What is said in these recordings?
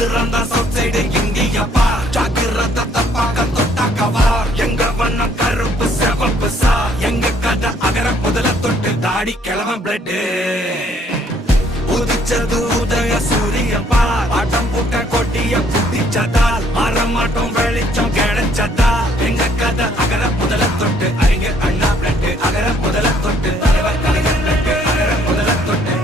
ரவுதுரந்தா south side India பார் ஜாக்கிரத தப்பாக தொட்டாக்கவா எங்க வண்ணம் கருப்பு செவப்பு சா எங்க கதை அகர முதல தொட்டு தாடி கிளவன் பிளட் உதிச்சது உதய சூரிய பார் ஆட்டம் பூட்ட கொட்டிய புத்திச்சதால் மாறமாட்டோம் வெளிச்சம் கிடைச்சதா எங்க கதை அகர முதல தொட்டு அறிஞர் அண்ணா பிளட் அகர முதல தொட்டு தலைவர் கலைஞர் பிளட் அகர முதல தொட்டு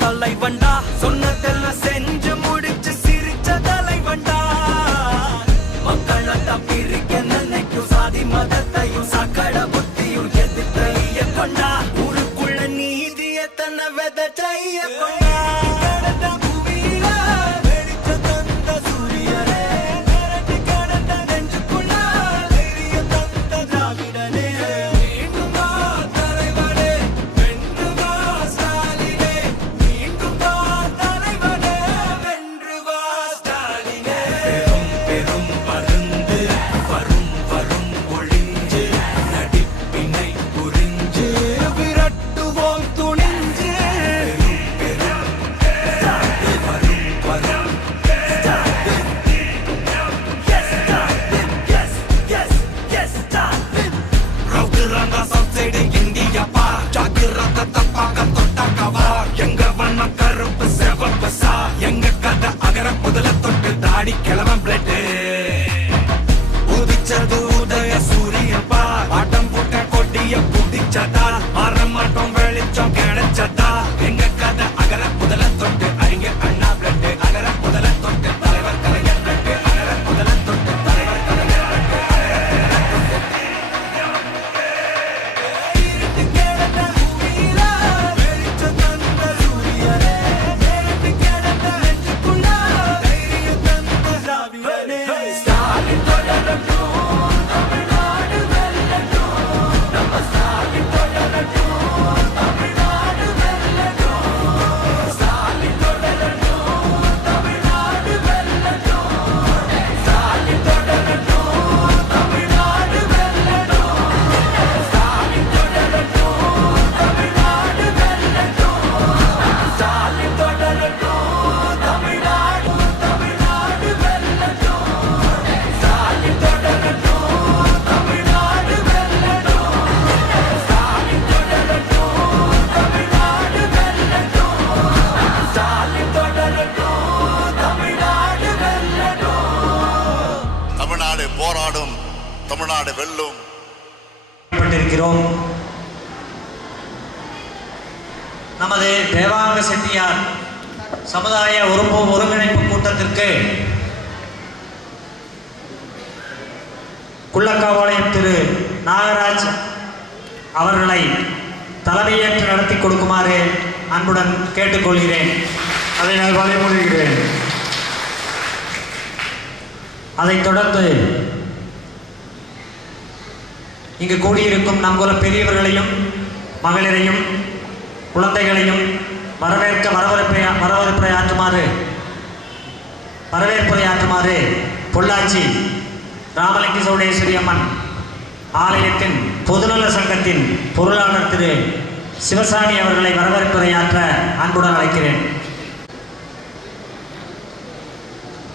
தலைவண்டா சொன்னதெல்லாம் செஞ்சு முடிச்சு சிரிச்ச தலைவண்டா மக்கள் பிரிக்க நினைக்கும் சாதி மதத்தையும் சக்கட புத்தியும் எதிர்த்தைய கொண்டா ஊருக்குள்ள நீதிய தன்னை விதைச்சைய கொண்டா கிளவன் பிளட் உதிச்சது உதய சூரிய பார் ஆட்டம் போட்ட கொட்டிய புதிச்சதா மாறமாட்டோம் வெளிச்சம் கிடைச்சதா எங்க கதை அகர முதல தொட்டு அறிஞர் அண்ணா பிளட் அகர முதல தொட்டு தலைவர் கலைஞர் பிளட் அகர முதல தொட்டு தலைவர் கலைஞர் தமிழ்நாடு வெல்லும். நமது தேவாங்க செட்டியார் சமுதாய ஒருங்கிணைப்பு கூட்டத்திற்கு குள்ளக்காவாலயம் திரு நாகராஜ் அவர்களை தலைமையேற்று நடத்தி கொடுக்குமாறு அன்புடன் கேட்டுக்கொள்கிறேன். அதை நான் வழிமொழிகிறேன். அதைத் தொடர்ந்து இங்கு கூடியிருக்கும் நம்குல பெரியவர்களையும் மகளிரையும் குழந்தைகளையும் வரவேற்புரையாற்றுமாறு பொள்ளாச்சி ராமலிங்க சௌடேஸ்வரி அம்மன் ஆலயத்தின் பொதுநல சங்கத்தின் பொருளாளர் திரு சிவசாமி அவர்களை வரவேற்புரையாற்ற அன்புடன் அழைக்கிறேன்.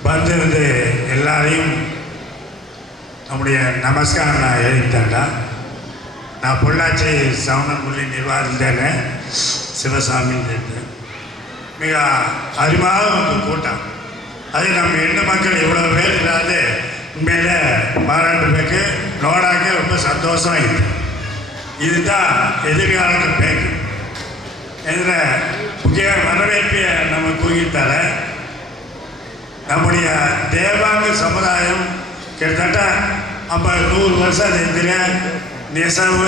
வந்திருந்து எல்லாரையும் நம்முடைய நமஸ்காரம் நான் எழுதிட்டேன்டா. நான் பொள்ளாச்சி சவுனங்குள்ளி நிர்வாகித்தேன். சிவசாமி மிக அருமையாக ஒரு கூட்டம். அது நம்ம எண்ண மக்கள் இவ்வளோ பேர் இல்லாது உண்மையில பாராட்டுறதுக்கு நோடாக்க ரொம்ப சந்தோஷம் இருக்குது. இதுதான் எதிர்காலத்து பேக்கு. இதில் முக்கிய வரவேற்பை நம்ம கூறித்தர நம்முடைய தேவாங்க சமுதாயம் கிட்டத்தட்ட 100 ವರ್ಷ ಇದ್ದರೆ ನೆಸವು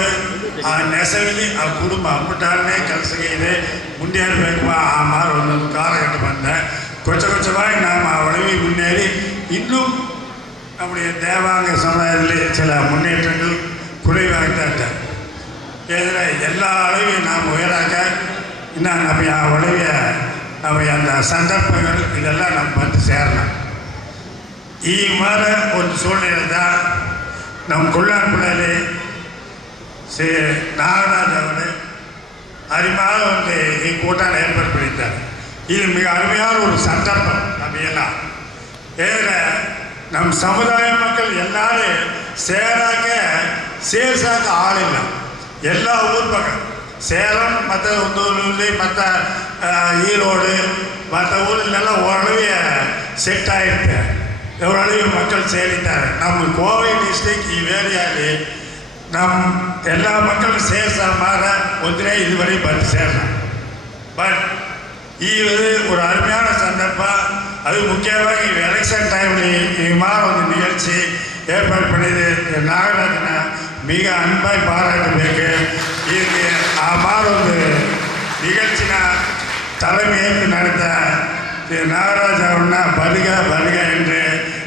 ಆ ನೆಸವಿಗೆ ಆ ಕುಟುಂಬ ಹಬ್ಬಟಾರನೇ ಕೆಲಸಕ್ಕೆ ಇದೆ ಮುನ್ನೇರಬೇಕು. ಆ ಮಾರು ಒಂದೊಂದು ಕಾಲಘಟ್ಟ ಬಂದ ಕೊಂಚವಾಗಿ ನಾವು ಆ ಒಳಗೆ ಮುನ್ನೇರಿ ಇನ್ನೂ நம்முடைய தேவாங்க சமுதாயத்திலே சில முன்னேற்றங்கள் குறைவாகத்தான் இதில் எல்லா அளவையும் நாம் உயராக இன்னும் நம்ம உழவிய நம்ம அந்த சந்தர்ப்பங்கள் இதெல்லாம் நம்ம வந்து சேரலாம். மாதிரி ஒரு சூழ்நிலை தான் நம் கொள்ளான் பிள்ளையிலே நாகராஜ் அவர் அருமையாக வந்து கூட்டம் ஏற்படுத்தித்தார். இது மிக அருமையான ஒரு சந்தர்ப்பம். நம்ம எல்லாம் நம் சமுதாய மக்கள் எல்லாரும் சேர்சாக்க ஆள் இல்லை. எல்லா ஊர் பக்கம் சேலம் மற்ற ஊர்லேயும் மற்ற ஈரோடு மற்ற ஊர்லெல்லாம் ஓரளவு செட் ஆகிருக்கு. ஓரளவு மக்கள் சேரிட்டார். நம்ம கோவை டிஸ்ட்ரிக்ட் வேலையாளி நம் எல்லா மக்களும் சேர்சாமாக ஒன்றே இதுவரை வந்து சேரலாம். பட் இது ஒரு அருமையான சந்தர்ப்பம். அது முக்கியமாக எலெக்ஷன் டைமில் ஒரு நிகழ்ச்சி ஏற்பாடு பண்ணியது நாகராஜனை மிக அன்பாய் பாராட்டுಬೇಕು. இதுக்கு ஒரு நிகழ்ச்சினா தலைமையேற்று நடத்த நாகராஜ் அவர்னா வருக வருக என்று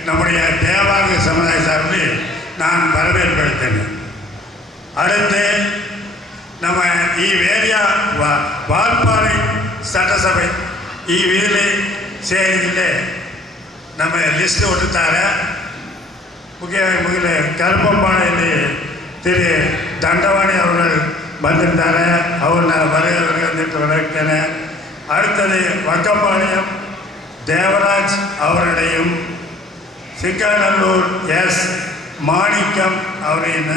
நம்முடைய தேவாங்க சமுதாய சார்பில் நான் வரவேற்படுத்தேன். அடுத்து நம்ம வேரியா வால்பாறை சட்டசபை வீதியிலே சேரியிலே நம்ம லிஸ்ட்டு விட்டுத்தார முக்கிய கருப்பம்பாளையில் திரு தண்டவாணி அவர்கள் வந்திருந்தார். அவர் நான் வரவேற்கிறேன். அடுத்தது வக்கப்பாளையம் தேவராஜ் அவர்களையும் சிக்காநல்லூர் எஸ் மாணிக்கம் அவரையும்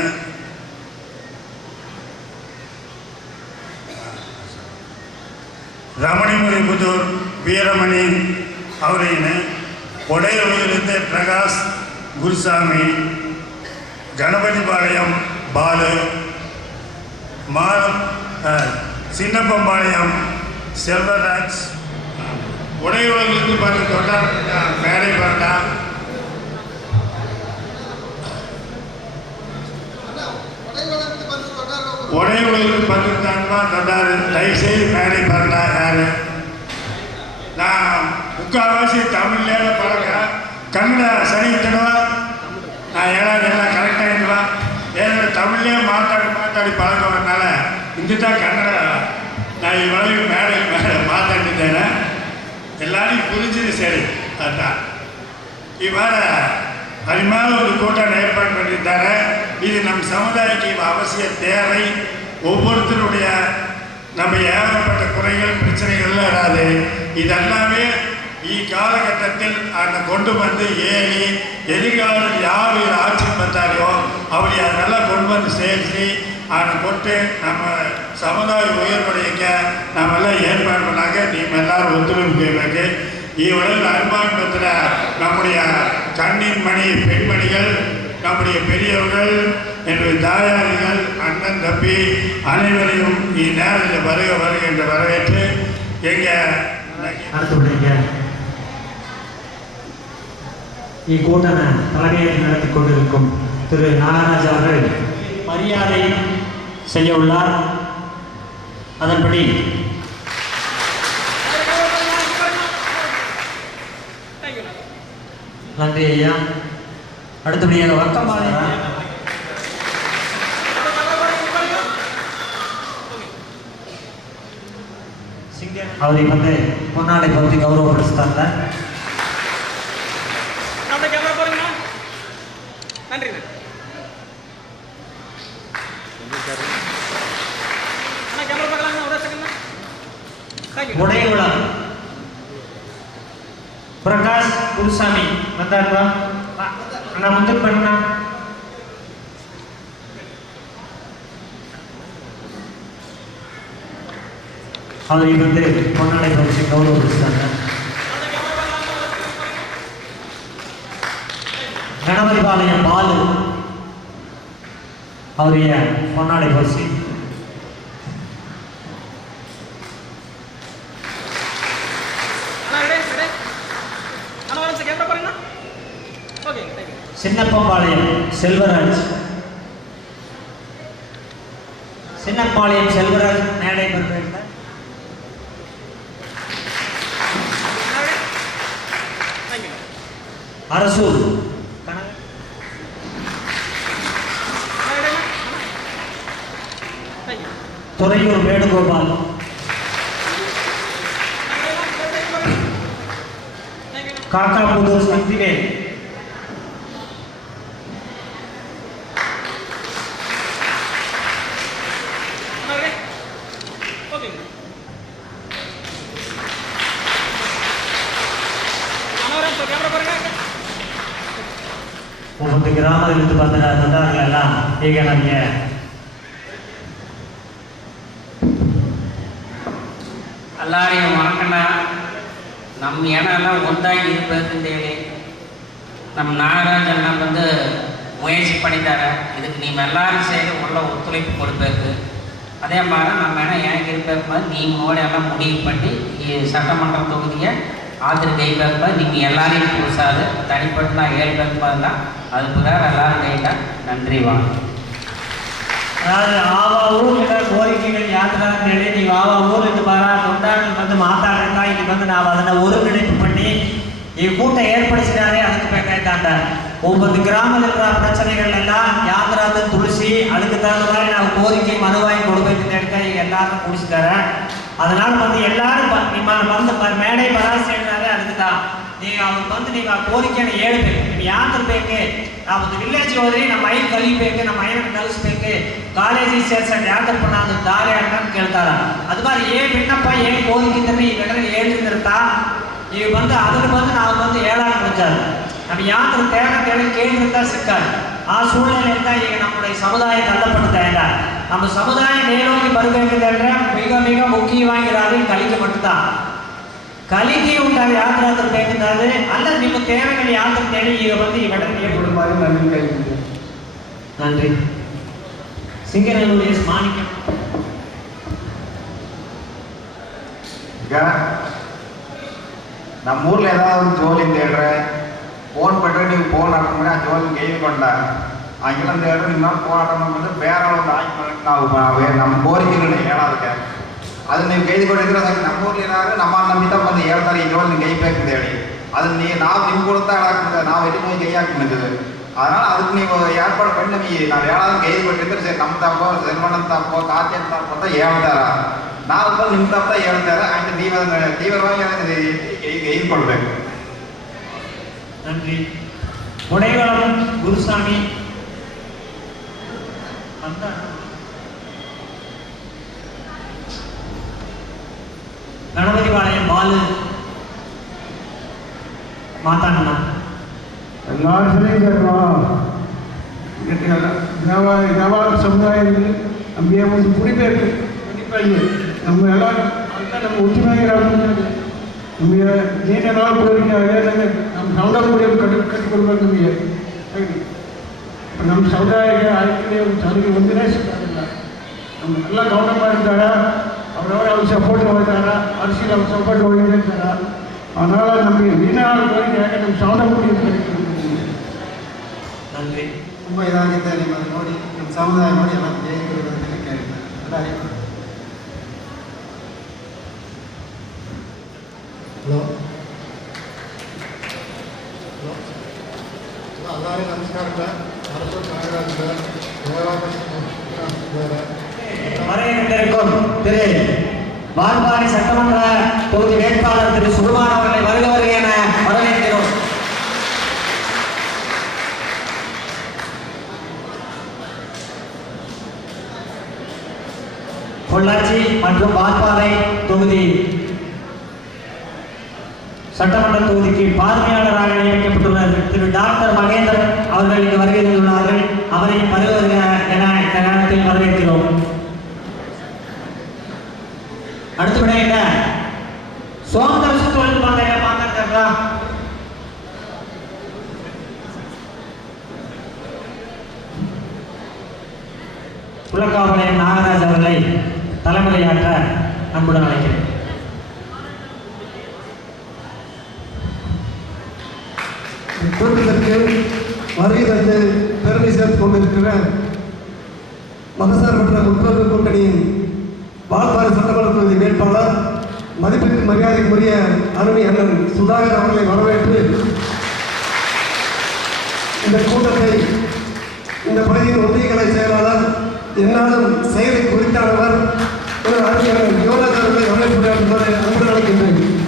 ரமணிமுரிபுதூர் வீரமணி அவரையும் உடையூரிலிருந்து பிரகாஷ் குருசாமி கணபதிபாளையம் பாலு சின்னப்பம்பாளையம் செல்வராஜ் உடையூரிலிருந்து பார்த்து தொண்டார் மேடை பாண்டா உடையூரிலிருந்து பார்த்துட்டாங்களா தொண்டார் தயவுசெய்து மேடை பாண்டா யாரு? நான் முக்கால்வாசி தமிழ்ல பழக கன்னட சனித்தனவா நான் ஏதாவது எல்லாம் கரெக்டாக இருந்தவா ஏன்னா தமிழ்லேயே மாத்தாடி பழகிறதுனால இந்துதான் கன்னட நான் இவ்வளவு மேடை மாத்தாண்டிட்டேன். எல்லாரையும் புரிஞ்சது சரி. அதுதான் இவ்வாறு அருமையான ஒரு கூட்டம் ஏற்பாடு பண்ணியிருந்தாரு. இது நம் சமுதாயக்கு அவசிய தேவை. ஒவ்வொருத்தருடைய நம்ம ஏகப்பட்ட குறைகள் பிரச்சனைகள்லாம் வராது. இதெல்லாமே காலகட்டத்தில் அதை கொண்டு வந்து ஏறி எதிர்காலம் யார் ஆட்சி பார்த்தாரோ அப்படி அதெல்லாம் கொண்டு வந்து சேர்த்து அதை கொண்டு நம்ம சமுதாய உயர்வடைக்க நம்ம எல்லாம் ஏற்பாடு பண்ணாங்க. நீங்கள் எல்லாரும் ஒத்துழைப்பு கேட்பாங்க. இவ்வளவு அன்பான்பத்தில் நம்முடைய கண்ணின் மணி பெண்மணிகள் நம்முடைய பெரியவர்கள் என்னுடைய தாயாரிகள் அண்ணன் தம்பி அனைவரையும் இந்நேரத்தில் வருக வருக என்று வரவேற்று இக்கூட்டண தலைமையை நடத்தி கொண்டிருக்கும் திரு நாகராஜ் அவர்கள் மரியாதை செய்ய உள்ளார். அதன்படி நன்றி ஐயா. அடுத்தபடியாக வக்கம்பாளையம் அவரை வந்து பொன்னாடை பகுதி கௌரவப்படுத்தாங்க. உடையகுளம் பிரகாஷ் குருசாமி வந்தாருப்பா. அண்ணா முந்து பண்ணா அவரை வந்து பொன்னாடை பகுதி கௌரவப்படுத்தாங்க. கணபதிபாளையம் பாலு அவருடைய பொன்னாடை பரிசு. சின்னப்பம்பாளையம் செல்வராஜ் சின்னப்பாளையம் செல்வராஜ் மேடை பெற்ற அரசூர் துறையூர் வேணுகோபால், காக்காபுதூர் சக்திவேல், ಒಬ್ಬೊಂದು ಗ್ರಾಮದಲ್ಲಿ ಬಂದ ದೊಡ್ಡವರೆಲ್ಲ ಈಗ ನಮಗೆ ಎಲ್ಲರಿಗೂ ಮಾಡ್ಕೊಂಡ ನಮ್ಮ ಏನೆಲ್ಲ ಒಂದಾಗಿ ಇರಬೇಕಂತೇಳಿ ನಮ್ಮ ನಾಗರಾಜನ್ನ ಬಂದು முயற்சி பண்ணிட்டாரு. இதுக்கு நீமெல்லாரும் சேர்ந்து உள்ள ஒத்துழைப்பு கொடுப்பேக்கு. அதே மாதிரி நம்ம எனக்கு இருப்பேன் நீங்களோட எல்லாம் முடிவு பண்ணி சட்டமன்ற தொகுதியை ஆத்திர கைப்பேப்ப நீங்கள் எல்லாரையும் புதுசாது தனிப்பட்டு நான் 7 பேர் தான் அதுக்கு வேறு எல்லாரும் கைட்டா நன்றி வாங்க. அதாவது ஆவா ஊர்ல கோரிக்கைகள் யாத்திரான்னு ಹೇಳಿ ನೀವು ಆವ ಊರಿಂದ ಬರ ದೊಡ್ಡಾಗಿ ಬಂದು ಮಾತಾಡಕ ಇಲ್ಲಿ ಬಂದು ನಾವು ಅದನ್ನು ஒருங்கிணைப்பு பண்ணி ಈ ಕೂಟ ಏರ್ಪಡಿಸಿದ್ದಾರೆ. ಅದಕ್ಕೆ ಬೇಕಾಯ್ತಾಂಡ ஒவ்வொரு கிராமத்தில் பிரச்சனைகள் எல்லாம் யாத்திராದ ತುಳಸಿ ಅದಕ್ಕೆ தகுந்த மாதிரி ನಾವು கோரிக்கை மனுவாய் கொடுப்பேன் ಅಂತ ಈಗ எல்லாரும் ಕುಡಿಸಿದ್ದಾರೆ. அதனால வந்து எல்லாரும் ನಿಮ್ಮ ಬಂದು ಮೇಡೆ ಭರವಸೆಯಿದ್ದಾರೆ. ಅದಕ್ಕೆ ನೀವು ಅವ್ರು ಬಂದು ನೀವು ಆ ಕೋರಿಕೆಯನ್ನು ಹೇಳ್ಬೇಕು. ನೀವು ಯಾತ್ರ ಬೇಕು ನಾವು ಒಂದು ವಿಲೇಜ್ಗೆ ಹೋದ್ರಿ ನಮ್ಮ ಮೈ ಕಲಿಬೇಕು, ನಮ್ಮ ಮೈಯನ್ನು ಕಲಿಸ್ಬೇಕು, ಕಾಲೇಜಿಗೆ ಸೇರ್ಸಕ್ಕೆ ಯಾತ್ರ பண்ணாது ದಾರಿ ಅಂತ ಕೇಳ್ತಾರ. ಅದು மாதிரி ಏನ್ ವಿಣ್ಣಪ್ಪ ಏನ್ ಕೋರಿಕೆ ಇದ್ರೆ ಈ ವೆಟರ್ ಹೇಳ್ತಿರ್ತಾ ಈಗ ಬಂದು ಅದಕ್ಕೆ ಬಂದು ನಾವು ಬಂದು ಹೇಳಕ್ಕೆ முடியாது. நம்ம யாத்திரை தேவை கேட்டிருந்தா சிக்காது. ಆ சூழ்நிலையில ಈಗ நம்முடைய சமுதாயம் தள்ளப்பட்டதாங்க. நம்ம சமுதாயம் மேலோக்கி ಬರಬೇಕಂದ್ರೆ மிக மிக முக்கியವಾಗಿರೋದು ಕಲಿಕೆ மட்டும்தான். ಕಲಿಕೆ ಉಂಟಾಗ ಯಾತ್ರಾದ ಬೇಕಂದ್ರೆ ಅಲ್ಲ ನಿಮ್ಮ தேவைகள் ಯಾತ್ರ தேடி ಈಗ ಬಂದು ಈ ಘಟನೆಗೆ ಕೊಡುಮಾರು ನನ್ನ ಕೈಯಲ್ಲಿ நன்றி. சிங்கநல்லூர் எஸ் மாணிக்கம். ಈಗ ನಮ್ಮೂರ್ಲಿ ಏதாவது ಒಂದು ಜೋಲಿ ಅಂತ ಹೇಳ್ರೆ ಫೋನ್ ಬಿಟ್ರೆ ನೀವು ಫೋನ್ ಹಾಕೊಂಡ್ರೆ ಆ ಜೋಲಿ ಗೈಕೊಂಡ ಹಂಗಿಲ್ಲ ಅಂತ ಹೇಳಿದ್ರೆ ನಿಮ್ಮ ಫೋನ್ ಹಾಕೊಂಡ್ಬಂದ್ರೆ ಬೇರೆ ಒಂದು ಆಯ್ಕೆ ನಾವು ನಮ್ಮ ಕೋರಿಕೆಗಳನ್ನ ಹೇಳೋದಕ್ಕೆ ಅದನ್ನ ನೀವು ಗೈದುಕೊಂಡಿದ್ರೆ ಅದಕ್ಕೆ ನಮ್ಮೂರ್ಲಿ ಏನಾದ್ರೆ ನಮ್ಮಿಂದ ಬಂದು ಹೇಳ್ತಾರೆ ಈ ಜೋಲಿ ಗೈಬೇಕಂತ ಹೇಳಿ ಅದನ್ನ ನಾವು ನಿಮ್ಮ ಕೊಡ್ತಾ ಹೇಳಾಕ್ತದೆ ನಾವು ಎಲ್ಲಿ ಹೋಗಿ ಗೈ ಹಾಕೊಂಡಿದ್ದೇವೆ. அதனால் அதுக்கு நீங்கள் ஏற்பாடு பண்ணி நம்ம ನಾವು ಹೇಳೋದನ್ನ ಗೈದುಕೊಂಡಿದ್ರೆ ಸರಿ ನಮ್ಮ ತಪ್ಪೋ ಸನ್ಮಾನ ತಪ್ಪೋ ಖಾತೆ ತಪ್ಪೋ ಅಂತ ಹೇಳ್ತಾರ. ನಾವು ಬಂದು ನಿಮ್ಮ ತಪ್ಪ ಹೇಳ್ತಾರೆ ಅಂತ ನೀವು ಅದನ್ನು ತೀವ್ರವಾಗಿ ಅದನ್ನು ಗೈದುಕೊಳ್ಬೇಕು. நன்றி. கொடைவளம் குருசாமி, ಗಣಪತಿಪಾಳ್ಯಂ ಬಾಲು ಮಾತಾಡೋಣ. எல்லாரும் சரிங்க தேவார சமுதாயத்தில் நம்ம வந்து குடிபெயர்க்கு கண்டிப்பாக நம்ம எல்லாரும் நம்ம ஒற்றுமையாக நம்ம நீண்ட நாள் கோரிக்கையாக நம்ம சமுதாய கற்றுக் கொடுக்க இப்போ நம்ம சமுதாய ஐக்கிய சதுக்கு வந்துனே சிக்காதில்லை. நம்ம நல்லா கவனமாக இருந்தாரா அவர் சப்போர்ட் ஓடிட்டாரா அரசியல் அவர் சப்போர்ட் ஓடிட்டே இருந்தாரா. அதனால் நம்ம நீண்ட நாள் கோரிக்கையாக நம்ம சமுதாய நன்றி. ತುಂಬ ಇದಾಗಿದೆ ನಿಮ್ಮನ್ನು ನೋಡಿ ನಿಮ್ಮ ಸಮುದಾಯ ನೋಡಿ ಎಲ್ಲ ಜಯಂತಿ ಕೇಳ್ತಾರೆ. ಹಲೋ ಎಲ್ಲರಿಗೂ ನಮಸ್ಕಾರ. வரையறுக்கும் திரு வால்பாடி சட்டமன்ற தொகுதி வேட்பாளர் திரு சுகுமார் அவர்களை வருக என வரவேற்கிறோம். பொள்ளாச்சி மற்றும் வால்பாறை தொகுதி சட்டமன்ற தொகுதிக்கு பார்வையாளராக நியமிக்கப்பட்டுள்ள திரு டாக்டர் மகேந்திரன் அவர்கள் இங்கு வருகை தந்துள்ளார்கள். அவரை வருக என இந்த நேரத்தில் வரவேற்கிறோம். அடுத்தபடியாக சோந்தரசு தொழில் மாத்தாடுறா புலக்காவலயம் நாகராஜ் அவர்களை தலைமுறையாற்ற அன்புடன் அழைக்கிறேன். கூட்டத்திற்கு வருகை தந்து பெருமை சேர்த்துக் கொண்டிருக்கிற மதசார்பற்ற முற்போக்கு கூட்டணியின் வால்பாறை சட்டமன்ற தொகுதி வேட்பாளர் மதிப்பிற்கு மரியாதைக்குரிய அருமை அண்ணன் சுதாகர் அவர்களை வரவேற்று இந்த கூட்டத்தை இந்த பகுதியின் ஒன்றிய கலை செயலாளர் என்னாலும் செயலை குறித்தானவர் யோகாதாரத்தை அமைப்புடன் அன்புடன் அழைக்கின்றேன்.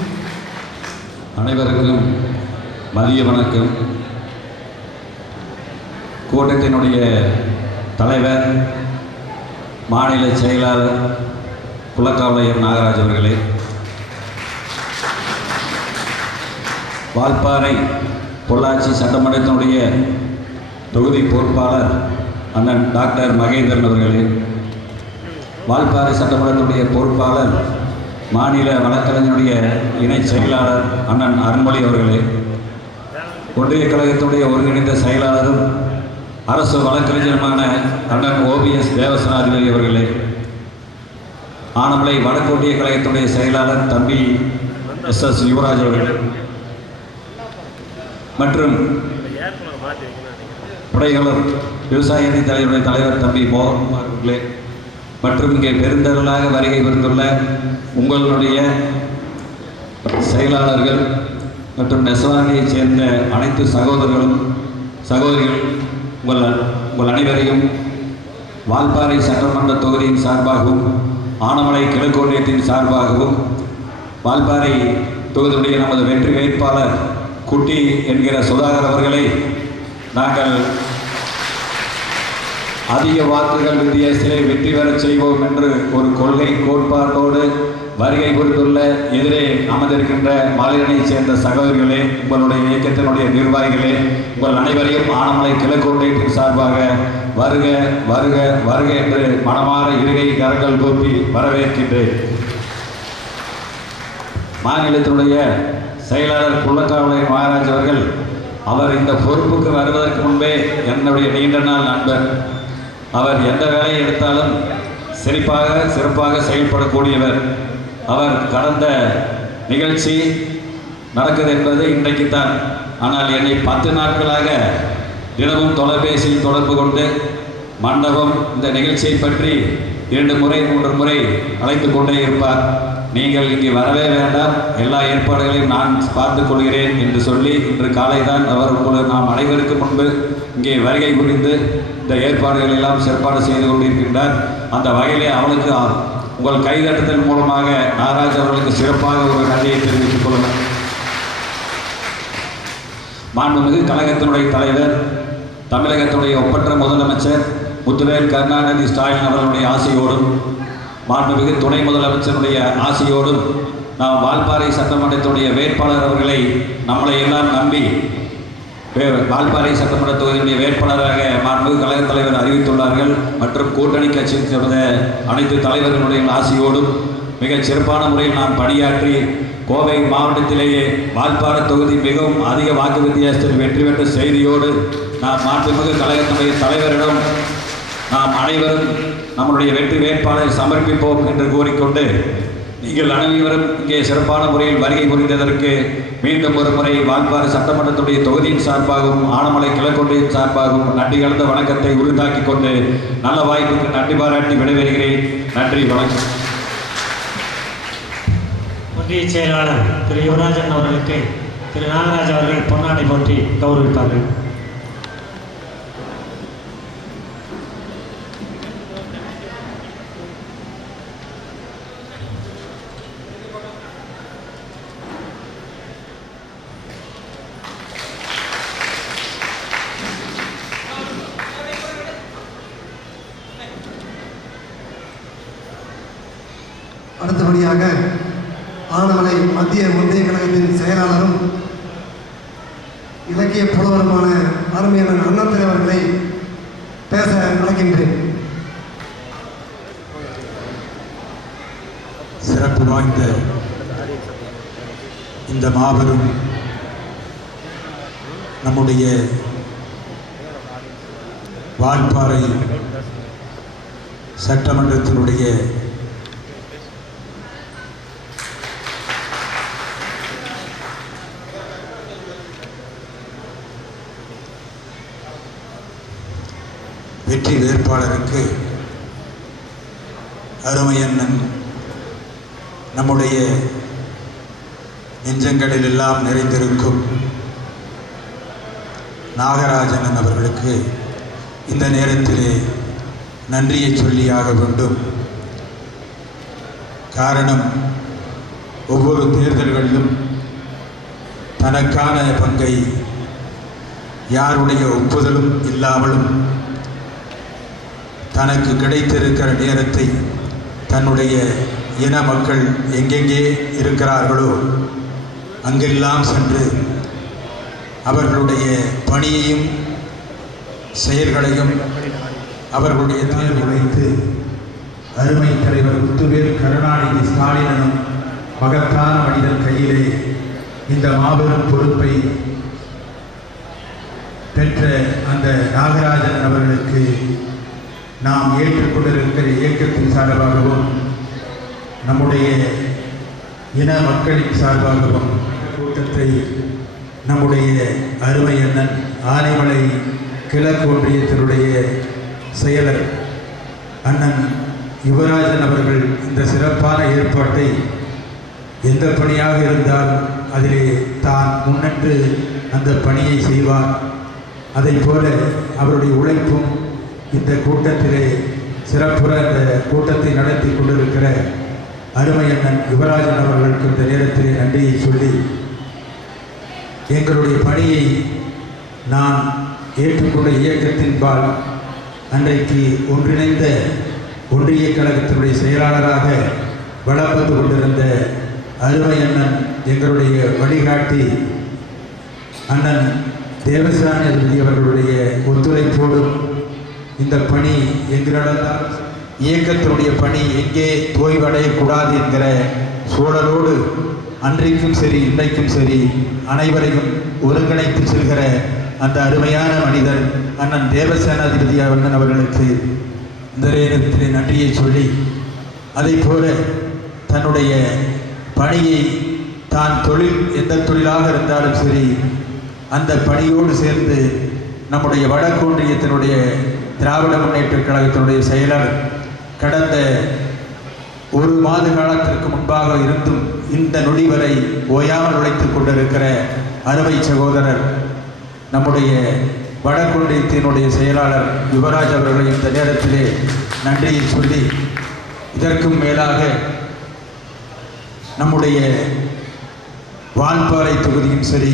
அனைவருக்கும் மதிய வணக்கம். கூட்டத்தினுடைய தலைவர், மாநில செயலாளர் குலக்காவலையர் நாகராஜ் அவர்களே, வால்பாறை பொள்ளாச்சி சட்டமன்றத்தினுடைய தொகுதி பொறுப்பாளர் அண்ணன் டாக்டர் மகேந்திரன் அவர்களே, வால்பாறை சட்டமன்றத்தினுடைய பொறுப்பாளர் மாநில வழக்கறிஞருடைய இணை செயலாளர் அண்ணன் அருண்மொழி அவர்களே, ஒன்றிய கழகத்தினுடைய ஒருங்கிணைந்த செயலாளரும் அரசு வழக்கறிஞருமான அண்ணன் ஓபிஎஸ் தேவசனாதிபதி அவர்களே, ஆனமலை வடக்கு ஒன்றிய கழகத்தினுடைய செயலாளர் தம்பி எஸ் யுவராஜ் அவர்களே, மற்றும் புடைகளூர் விவசாய அணி தலைவருடைய தலைவர் தம்பி மோகன்குமார் அவர்களே, மற்றும் இங்கே பெருந்தரலாக வருகை புரிந்துள்ள உங்களுடைய செயலாளர்கள் மற்றும் நெசவாரியை சேர்ந்த அனைத்து சகோதரர்களும் சகோதரிகள் உங்கள் அனைவரையும் வால்பாறை சட்டமன்ற தொகுதியின் சார்பாகவும் ஆனமலை கிழக்கு ஒன்றியத்தின் சார்பாகவும் வால்பாறை தொகுதியுடைய நமது வெற்றி வேட்பாளர் குட்டி என்கிற சுதாகர் அவர்களை நாங்கள் அதிக வாக்குகள் வித்தியாசத்திலே வெற்றி பெறச் செய்வோம் என்று ஒரு கொள்கை கோட்பாட்டோடு வருகை கொடுத்துள்ள எதிரே அமர்ந்திருக்கின்ற மாநிலத்தைச் சேர்ந்த சகோதரிகளே, உங்களுடைய இயக்கத்தினுடைய நிர்வாகிகளே, உங்கள் அனைவரையும் ஆனமலை கிழக்கு ஒன்றியத்தின் சார்பாக வருக வருக வருக என்று மனமாற இருகை கரங்கள் கூப்பி வரவேற்கின்றேன். மாநிலத்தினுடைய செயலாளர் குலக்காவலையர் மகாராஜ் அவர்கள், அவர் இந்த பொறுப்புக்கு வருவதற்கு முன்பே என்னுடைய நீண்ட நாள் நண்பர். அவர் எந்த வேலையை எடுத்தாலும் சிறப்பாக செயல்படக்கூடியவர். அவர் கடந்த நிகழ்ச்சி நடக்குது என்பது இன்றைக்குத்தான். ஆனால் என்னை 10 நாட்களாக தினமும் தொலைபேசியில் தொடர்பு கொண்டு மண்டபம் இந்த நிகழ்ச்சியை பற்றி 2 முறை 3 முறை அழைத்து கொண்டே இருப்பார். நீங்கள் இங்கே வரவே வேண்டாம், எல்லா ஏற்பாடுகளையும் நான் பார்த்துக் கொள்கிறேன் என்று சொல்லி இன்று காலை தான் அவர் நாம் அனைவருக்கு முன்பு இங்கே வருகை புரிந்து இந்த ஏற்பாடுகள் எல்லாம் சிறப்பாக செய்து கொண்டிருக்கின்றார். அந்த வகையிலே அவளுக்கு உங்கள் கைதட்டுதல் மூலமாக நாகராஜ் அவர்களுக்கு சிறப்பாக ஒரு நன்றியை தெரிவித்துக் கொள்ளலாம். மாண்புமிகு கழகத்தினுடைய தலைவர், தமிழகத்தினுடைய ஒப்பற்ற முதலமைச்சர் முத்துவேல் கருணாநிதி ஸ்டாலின் அவர்களுடைய ஆசையோடும், மாண்புமிகு துணை முதலமைச்சருடைய ஆசையோடும் நாம் வால்பாறை சட்டமன்றத்துடைய வேட்பாளர் அவர்களை நம்மளை எல்லாம் நம்பி வால்பாறை சட்டமன்ற தொகுதியுடைய வேட்பாளராக மாண்புமிகு கழக தலைவர் அறிவித்துள்ளார்கள். மற்றும் கூட்டணி கட்சியை சேர்ந்த அனைத்து தலைவர்களுடைய ஆசையோடும் மிகச் சிறப்பான முறையில் நான் பணியாற்றி கோவை மாவட்டத்திலேயே வால்பாறை தொகுதி மிகவும் அதிக வாக்கு வித்தியாசத்தில் வெற்றி பெற்ற செய்தியோடு நாம் மாண்புமிகு கழகத்தினுடைய தலைவரிடம் நாம் அனைவரும் நம்முடைய வெற்றி வேட்பாளரை சமர்ப்பிப்போம் என்று கூறிக்கொண்டு, நீங்கள் அனைவரும் இங்கே சிறப்பான முறையில் வருகை புரிந்ததற்கு மீண்டும் ஒரு முறை வால்பாறை சட்டமன்றத்துடைய தொகுதியின் சார்பாகவும் ஆனமலை கிழக்கொன்றியின் சார்பாகவும் நன்றி கலந்த வணக்கத்தை உறுதாக்கி கொண்டு நல்ல வாய்ப்புக்கு நன்றி பாராட்டி விடைபெறுகிறேன். நன்றி, வணக்கம். ஒன்றிய செயலாளர் திரு யுவராஜன் அவர்களுக்கு திரு நாகராஜ் அவர்கள் பொன்னாடை போற்றி கௌரவிப்பார்கள். அடுத்தபடியாக ஆனமலை மத்திய ஒன்றிய கழகத்தின் செயலாளரும் இலக்கிய புலவருமான அருமையான அண்ணாதுரை அவர்களை பேச அழைக்கின்றேன். சிறப்பு வாய்ந்த இந்த மாபெரும் நம்முடைய வால்பாறை சட்டமன்றத்தினுடைய வெற்றி வேட்பாளருக்கு அருமையண்ணன் நம்முடைய நெஞ்சங்களில் எல்லாம் நிறைந்திருக்கும் நாகராஜன் அவர்களுக்கு இந்த நேரத்திலே நன்றியை சொல்லியாக வேண்டும். காரணம், ஒவ்வொரு தேர்தல்களிலும் தனக்கான பங்கை யாருடைய ஒப்புதலும் இல்லாமலும் தனக்கு கிடைத்திருக்கிற நேரத்தை தன்னுடைய இன மக்கள் எங்கெங்கே இருக்கிறார்களோ அங்கெல்லாம் சென்று அவர்களுடைய பணியையும் செயல்களையும் அவர்களுடைய தேர்வு வைத்து அருமை தலைவர் முத்துவேல் கருணாநிதி ஸ்டாலினும் மகத்தான மனிதன் கையிலே இந்த மாபெரும் பொறுப்பை பெற்ற அந்த நாகராஜன் அவர்களுக்கு நாம் ஏற்றுக்கொண்டிருக்கிற இயக்கத்தின் சார்பாகவும் நம்முடைய இன மக்களின் சார்பாகவும் கூட்டத்தை நம்முடைய அருமை அண்ணன் ஆனைமலை கிழக்கு ஒன்றியத்தினுடைய செயலர் அண்ணன் யுவராஜன் அவர்கள் இந்த சிறப்பான ஏற்பாட்டை எந்த பணியாக இருந்தாலும் அதிலே தான் முன்னின்று அந்த பணியை செய்வார். அதை போல அவருடைய உழைப்பும் இந்த கூட்டத்திலே சிறப்புற இந்த கூட்டத்தை நடத்தி கொண்டிருக்கிற அருமை அண்ணன் யுவராஜன் அவர்களுக்கு இந்த நேரத்திலே நன்றியை சொல்லி, எங்களுடைய பணியை நான் ஏற்றுக்கொண்ட இயக்கத்தின்பால் அன்றைக்கு ஒன்றிணைந்த ஒன்றிய கழகத்தினுடைய செயலாளராக வலம் வந்து கொண்டிருந்த அருமை அண்ணன் எங்களுடைய வழிகாட்டி அண்ணன் தேவசாமி அவர்களுடைய ஒத்துழைப்போடும் இந்த பணி எங்கு நடந்தால் இயக்கத்தினுடைய பணி எங்கே தோய்வடையக்கூடாது என்கிற சூழலோடு அன்றைக்கும் சரி இன்றைக்கும் சரி அனைவரையும் ஒருங்கிணைத்து செல்கிற அந்த அருமையான மனிதர் அண்ணன் தேவசேனாதிபதி அண்ணன் அவர்களுக்கு இந்த நேரத்திலே நன்றியை சொல்லி, அதை போல தன்னுடைய பணியை தான் எந்த தொழிலாக இருந்தாலும் சரி அந்த பணியோடு சேர்ந்து நம்முடைய வடக்கு ஒன்றியத்தினுடைய திராவிட முன்னேற்றக் கழகத்தினுடைய செயலர் கடந்த ஒரு மாத காலத்திற்கு முன்பாக இருந்தும் இந்த நொடி வரை ஓயாமல் உழைத்துக் கொண்டிருக்கிற அருமை சகோதரர் நம்முடைய வடகொன்றியத்தினுடைய செயலாளர் யுவராஜ் அவர்களை இந்த நேரத்திலே நன்றியை சொல்லி, இதற்கும் மேலாக நம்முடைய வால்பாறை தொகுதியும் சரி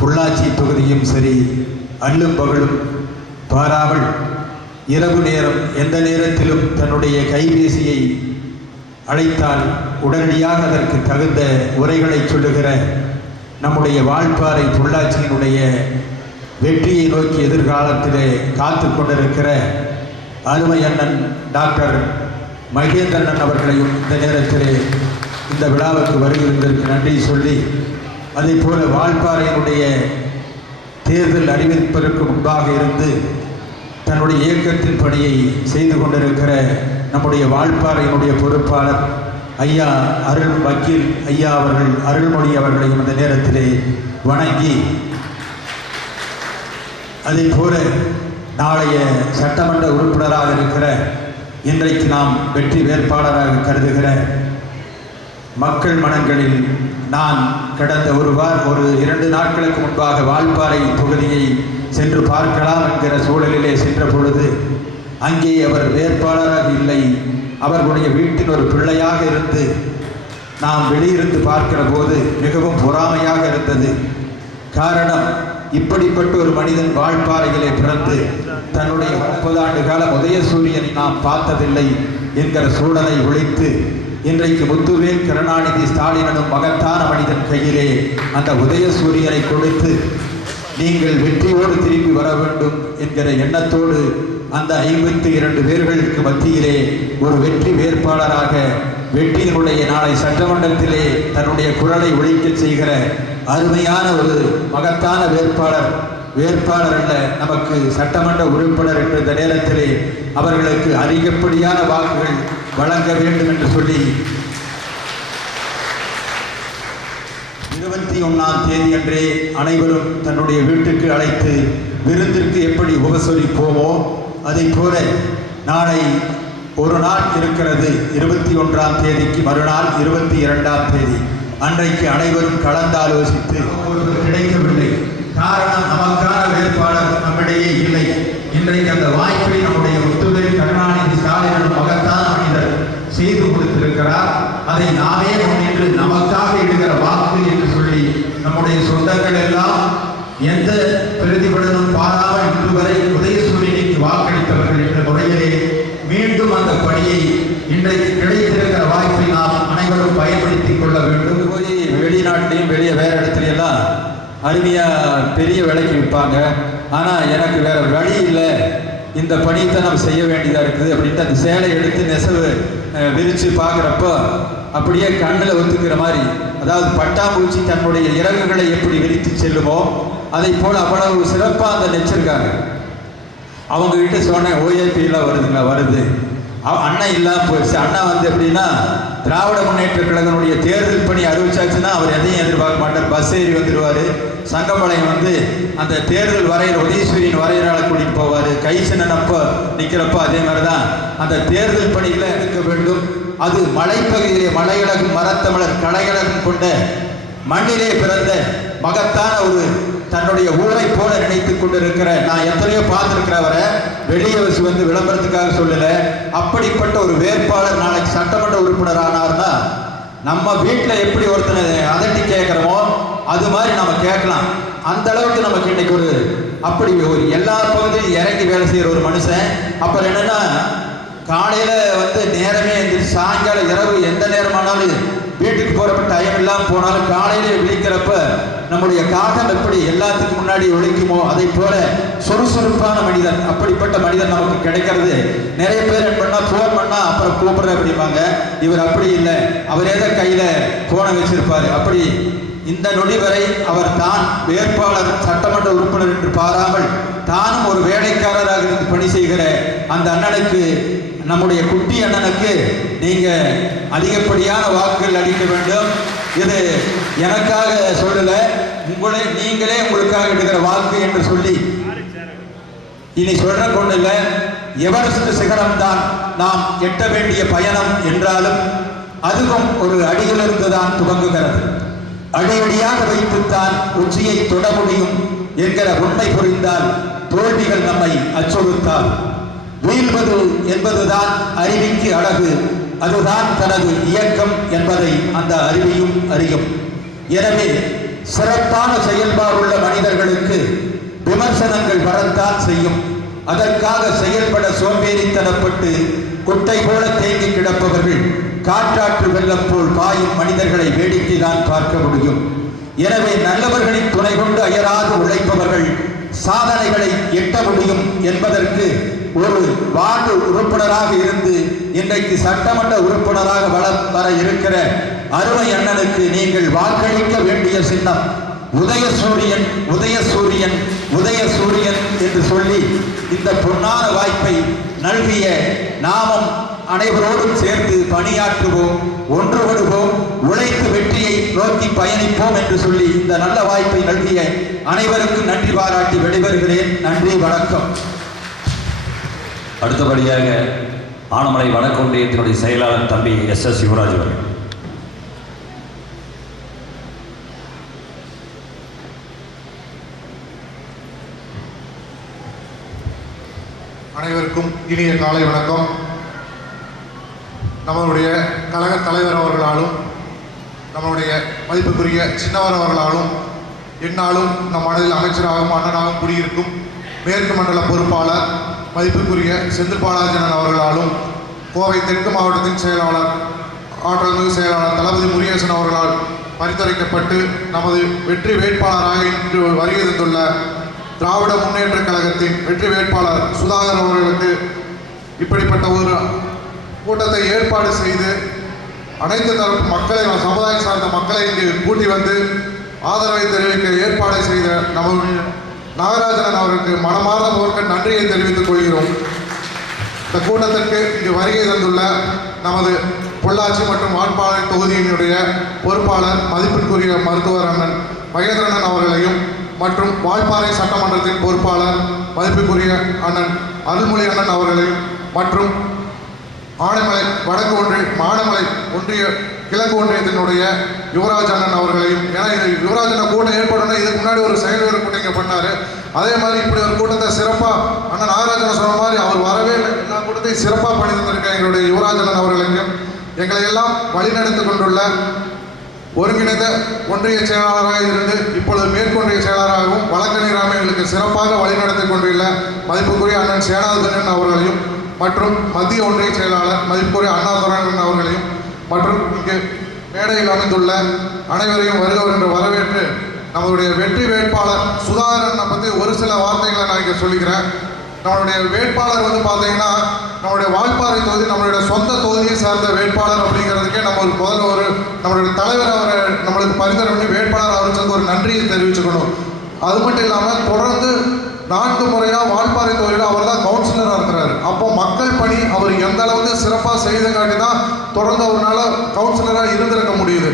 பொள்ளாச்சி தொகுதியும் சரி அல்லும் பகலும் பாராமல் இரவு நேரம் எந்த நேரத்திலும் தன்னுடைய கைபேசியை அழைத்தால் உடனடியாக அதற்கு தகுந்த உரைகளை சொல்லுகிற நம்முடைய வால்பாறை பொள்ளாச்சியினுடைய வெற்றியை நோக்கி எதிர்காலத்திலே காத்து கொண்டிருக்கிற அருமை அண்ணன் டாக்டர் மகேந்திரன் அவர்களையும் இந்த நேரத்திலே இந்த விழாவுக்கு வருகிறதற்கு நன்றி சொல்லி, அதே போல வால்பாறையினுடைய தேர்தல் அறிவிப்பதற்கு முன்பாக இருந்து தன்னுடைய இயக்கத்தின் பணியை செய்து கொண்டிருக்கிற நம்முடைய வால்பாறையினுடைய பொறுப்பாளர் ஐயா வக்கீல் ஐயா அவர்கள் அருள்மொழி அவர்களையும் இந்த நேரத்திலே வணங்கி, அதே போல நாளைய சட்டமன்ற உறுப்பினராக இருக்கிற இன்றைக்கு நாம் வெற்றி வேட்பாளராக கருதுகிற மக்கள் மனங்களில் நான் கடந்த ஒரு 2 நாட்களுக்கு முன்பாக வால்பாறை தொகுதியை சென்று பார்க்கலாம் என்கிற சூழலிலே சென்ற பொழுது அங்கே அவர் வேட்பாளராக இல்லை, அவர்களுடைய வீட்டில் ஒரு பிள்ளையாக இருந்து நாம் வெளியிருந்து பார்க்கிற போது மிகவும் பொறாமையாக இருந்தது. காரணம், இப்படிப்பட்ட ஒரு மனிதன் வால்பாறையிலே பிறந்து தன்னுடைய 30 ஆண்டு கால உதயசூரியனை நாம் பார்த்ததில்லை என்கிற சூழலை ஒழித்து இன்றைக்கு முத்துவேல் கருணாநிதி ஸ்டாலினும் மகத்தான மனிதன் கையிலே அந்த உதயசூரியனை கொடுத்து நீங்கள் வெற்றியோடு திரும்பி வர வேண்டும் என்கிற எண்ணத்தோடு அந்த 52 பேர்களுக்கு மத்தியிலே ஒரு வெற்றி வேட்பாளராக வெற்றியினுடைய நாளை சட்டமன்றத்திலே தன்னுடைய குரலை ஒலிக்க செய்கிற அருமையான ஒரு மகத்தான வேட்பாளர் அல்ல, நமக்கு சட்டமன்ற உறுப்பினர் என்ற இந்த நேரத்திலே அவர்களுக்கு அதிகப்படியான வாக்குகள் வழங்க வேண்டும் என்று சொல்லி 21ஆம் தேதி அன்றே அனைவரும் தன்னுடைய வீட்டுக்கு அழைத்து விருந்திற்கு எப்படி உபசரிப்போமோ அதை போல நாளை ஒரு நாள் இருக்கிறது. 21ஆம் தேதிக்கு மறுநாள் 22ஆம் தேதி அன்றைக்கு அனைவரும் கலந்தாலோசித்து கிடைக்கவில்லை. காரணம், நமக்கான வேட்பாளர் நம்மிடையே இல்லை. இன்றைக்கு அந்த வாய்ப்பை நம்முடைய முத்துவேல் கருணாநிதி பிரதிபலனும் பாராமல் இன்று வரை உதயசூரியனுக்கு வாக்களித்தவர்கள் என்ற முறையிலே மீண்டும் அந்த பணியை இன்றைக்கு கிடைத்திருக்கிற வாய்ப்பை நாம் அனைவரும் பயன்படுத்திக் கொள்ள வேண்டும். போய் வெளிநாட்டிலையும் வெளியே வேற இடத்துல எல்லாம் அருமையாக பெரிய விலைக்கு விற்பாங்க. ஆனால் எனக்கு வேற வழி இல்லை, இந்த பணியை நம்ம செய்ய வேண்டியதாக இருக்குது அப்படின்ட்டு அந்த சேலை எடுத்து நெசவு விரித்து பார்க்குறப்போ அப்படியே கண்ணில் ஒத்துக்கிற மாதிரி, அதாவது பட்டாம்பூச்சி தன்னுடைய இறகுகளை எப்படி விரித்து செல்லுமோ அதை போல் அவ்வளவு சிறப்பாக அந்த நெச்சிருக்காங்க. அவங்ககிட்ட சொன்னேன், ஓஏபிலாம் வருதுங்க, வருது. அண்ணன் இல்லாமல் போயிடுச்சு. அண்ணா வந்து எப்படின்னா திராவிட முன்னேற்ற கழகனுடைய தேர்தல் பணி அறிவிச்சாச்சுன்னா அவர் எதையும் எதிர்பார்க்க மாட்டார், பஸ் ஏறி வந்துடுவார். சங்கம்பாளையம் வந்து அந்த தேர்தல் வரையில் உதயசூரியன் வரையிறால கூட்டிகிட்டு போவார். கைசனன் அப்போ நிற்கிறப்போ அதே மாதிரி தான் அந்த தேர்தல் பணியில் இருக்க வேண்டும். அது மலைப்பகுதியிலே மலையழகும் மரத்தமிழர் கலையழகும் கொண்ட மண்ணிலே பிறந்த மகத்தான ஒரு தன்னுடைய ஊரை போல நினைத்துக் கொண்டிருக்கிற, நான் எத்தனையோ பார்த்துருக்கிறவரை வெளியே வந்து விளம்பரத்துக்காக சொல்லலை, அப்படிப்பட்ட ஒரு வேட்பாளர் நாளைக்கு சட்டமன்ற உறுப்பினர் ஆனார்னா நம்ம வீட்டில் எப்படி ஒருத்தனை அதட்டி கேட்குறோமோ அது மாதிரி நம்ம கேட்கலாம். அந்த அளவுக்கு நமக்கு இன்னைக்கு ஒரு அப்படி ஒரு எல்லா பகுதியும் இறங்கி வேலை செய்கிற ஒரு மனுஷன். அப்புறம் என்னென்னா காலையில் வந்து நேரமே எழுந்திரிச்சு சாயங்காலம் இரவு எந்த நேரமானாலும் வீட்டுக்கு போகிறப்ப டைம் இல்லாமல் போனாலும் காலையில் விழிக்கிறப்ப நம்முடைய காகம் எப்படி எல்லாத்துக்கும் முன்னாடி ஒழிக்குமோ அதை போல சுறுசுறுப்பான மனிதன், அப்படிப்பட்ட மனிதன் நமக்கு கிடைக்கிறது. நிறைய பேர் பண்ணால் ஃபோன் பண்ணால் அப்புறம் கூப்பிட்ற அப்படிம்பாங்க. இவர் அப்படி இல்லை, அவர் ஏதோ கையில் ஃபோனை வச்சிருப்பார். அப்படி இந்த நொடி வரை அவர் தான் வேட்பாளர் சட்டமன்ற உறுப்பினர் என்று பாராமல் தானும் ஒரு வேலைக்காரராக இருந்து பணி செய்கிற அந்த அண்ணனுக்கு, நம்முடைய குட்டி அண்ணனுக்கு நீங்க அதிகப்படியான வாக்குகள் அளிக்க வேண்டும். இது எனக்காக சொல்லல, உங்களை நீங்களே உங்களுக்காக எடுக்கிற வாக்கு என்று சொல்லி இனி சொல்ற கொண்டு இல்லை. எவரெஸ்ட் சிகரம் தான் நாம் எட்ட வேண்டிய பயணம் என்றாலும் அதுவும் ஒரு அடியிலிருந்து தான் துவங்குகிறது. அடியடியாக வைத்துத்தான் உச்சியை தொட முடியும் என்கிற உண்மை புரிந்தால் தோல்விகள் நம்மை அச்சுறுத்தால். வீழ்வது என்பதுதான் அறிவிக்கு அழகு, அதுதான் தனது இயக்கம் என்பதை அந்த அறிவியும் அறியும். எனவே சிறப்பான செயல்பாடுள்ள மனிதர்களுக்கு விமர்சனங்கள் வரத்தான் செய்யும். அதற்காக செயல்பட சோம்பேறித்தனப்பட்டு குட்டை போல தேங்கி கிடப்பவர்கள் காற்றாற்று வெள்ளம் போல் பாயும் மனிதர்களை வேடிக்கை தான் பார்க்க முடியும். எனவே நல்லவர்களின் துணை கொண்டு அயராது உழைப்பவர்கள் சாதனைகளை எட்ட முடியும் என்பதற்கு ஒரு வார்டு உறுப்பினராக இருந்து இன்றைக்கு சட்டமன்ற உறுப்பினராக வளம் வர இருக்கிற அருமை அண்ணனுக்கு நீங்கள் வாக்களிக்க வேண்டிய சின்னம் உதயசூரியன், உதயசூரியன், உதயசூரியன் என்று சொல்லி இந்த பொன்னான வாய்ப்பை நல்கிய நாமும் அனைவரோடும் சேர்ந்து பணியாற்றுவோம், ஒன்றுபடுவோம், உழைத்து வெற்றியை நோக்கி பயணிப்போம் என்று சொல்லி இந்த நல்ல வாய்ப்பை நல்கிய அனைவருக்கும் நன்றி பாராட்டி விடைபெறுகிறேன். நன்றி, வணக்கம். அடுத்தபடியாக ஆனமலை வடக்கு ஒன்றியத்தினுடைய செயலாளர் தம்பி எஸ் யுவராஜ் அவர்கள். அனைவருக்கும் இனிய காலை வணக்கம். நம்மளுடைய கழக தலைவர் அவர்களாலும் நம்மளுடைய மதிப்புக்குரிய சின்னவர் அவர்களாலும் என்னாலும் நம் மனதில் அமைச்சராகவும் அண்ணனாகவும் குடியிருக்கும் மேற்கு மண்டல பொறுப்பாளர் மதிப்புக்குரிய செந்தில் பாலாஜனன் அவர்களாலும் கோவை தெற்கு மாவட்டத்தின் செயலாளர் ஆற்றல்மிகு செயலாளர் தளபதி முருகேசன் அவர்களால் பரிந்துரைக்கப்பட்டு நமது வெற்றி வேட்பாளராக இன்று வருகை தந்துள்ள திராவிட முன்னேற்ற கழகத்தின் வெற்றி வேட்பாளர் சுதாகர் அவர்களுக்கு இப்படிப்பட்ட ஒரு கூட்டத்தை ஏற்பாடு செய்து அனைத்து தரப்பு மக்களை, சமுதாயம் சார்ந்த மக்களை இங்கு கூட்டி வந்து ஆதரவை தெரிவிக்க ஏற்பாடு செய்த நம்முடைய நாகராஜன் அவருக்கு மனமார்ந்த போர்க்க நன்றியை தெரிவித்துக் கொள்கிறோம். இந்த கூட்டத்திற்கு இங்கு வருகை தந்துள்ள நமது பொள்ளாச்சி மற்றும் வான்பாறை தொகுதியினுடைய பொறுப்பாளர் மதிப்பிற்குரிய மருத்துவர் அண்ணன் மகேந்திரன் அவர்களையும் மற்றும் வால்பாறை சட்டமன்றத்தின் பொறுப்பாளர் மதிப்புக்குரிய அண்ணன் அருள்மொழி அண்ணன் அவர்களையும் மற்றும் ஆனைமலை வடக்கு மானமலை ஒன்றிய கிழக்கு ஒன்றியத்தினுடைய யுவராஜ் அண்ணன் அவர்களையும், ஏன்னா இது யுவராஜ் அண்ணன் கூட்டம் ஏற்படணும், இதுக்கு முன்னாடி ஒரு செயல்வீரர் கூட்டம் இங்கே பண்ணார். அதே மாதிரி இப்படி ஒரு கூட்டத்தை சிறப்பாக அண்ணன் நாகராஜன் சொன்ன மாதிரி அவர் வரவே இல்லை, எல்லா கூட்டத்தையும் சிறப்பாக பண்ணி தந்திருக்க எங்களுடைய யுவராஜ் அண்ணன் அவர்களுக்கும் எங்களை எல்லாம் வழிநடத்தி கொண்டுள்ள ஒருங்கிணைந்த ஒன்றிய செயலாளராக இருந்து இப்பொழுது மேற்கொன்றிய செயலாளராகவும் வழக்கறிஞராக எங்களுக்கு சிறப்பாக வழிநடத்தி கொண்டுள்ள மதிப்புக்குரிய அண்ணன் சேனாதிபதியன் அவர்களையும் மற்றும் மத்திய ஒன்றிய செயலாளர் மதிப்புக்குரிய அண்ணாதுரையன் அவர்களையும் மற்றும் இங்கு மேடையில் அமைந்துள்ள அனைவரையும் வருகிறவர் என்று வரவேற்று நம்மளுடைய வெற்றி வேட்பாளர் சுதாகரனை பற்றி ஒரு சில வார்த்தைகளை நான் இங்கே சொல்லிக்கிறேன். நம்மளுடைய வேட்பாளர் வந்து பார்த்தீங்கன்னா நம்மளுடைய வால்பாறை தொகுதி நம்மளுடைய சொந்த தொகுதியை சார்ந்த வேட்பாளர் அப்படிங்கிறதுக்கே நம்ம முதல்ல நம்மளுடைய தலைவர் அவரை நம்மளுக்கு பரிந்துரை பண்ணி வேட்பாளர் அவருக்கு ஒரு நன்றியை தெரிவிச்சுக்கணும். அது மட்டும் இல்லாமல் தொடர்ந்து 4 முறையாக வால்பாறை தொகுதியில் அவர் தான் கவுன்சிலராக இருக்கிறார். அப்போ மக்கள் பணி அவர் எந்த அளவுக்கு சிறப்பாக செய்தங்காட்டி தான் தொடர்ந்து அவரால் கவுன்சிலராக இருந்திருக்க முடியுது.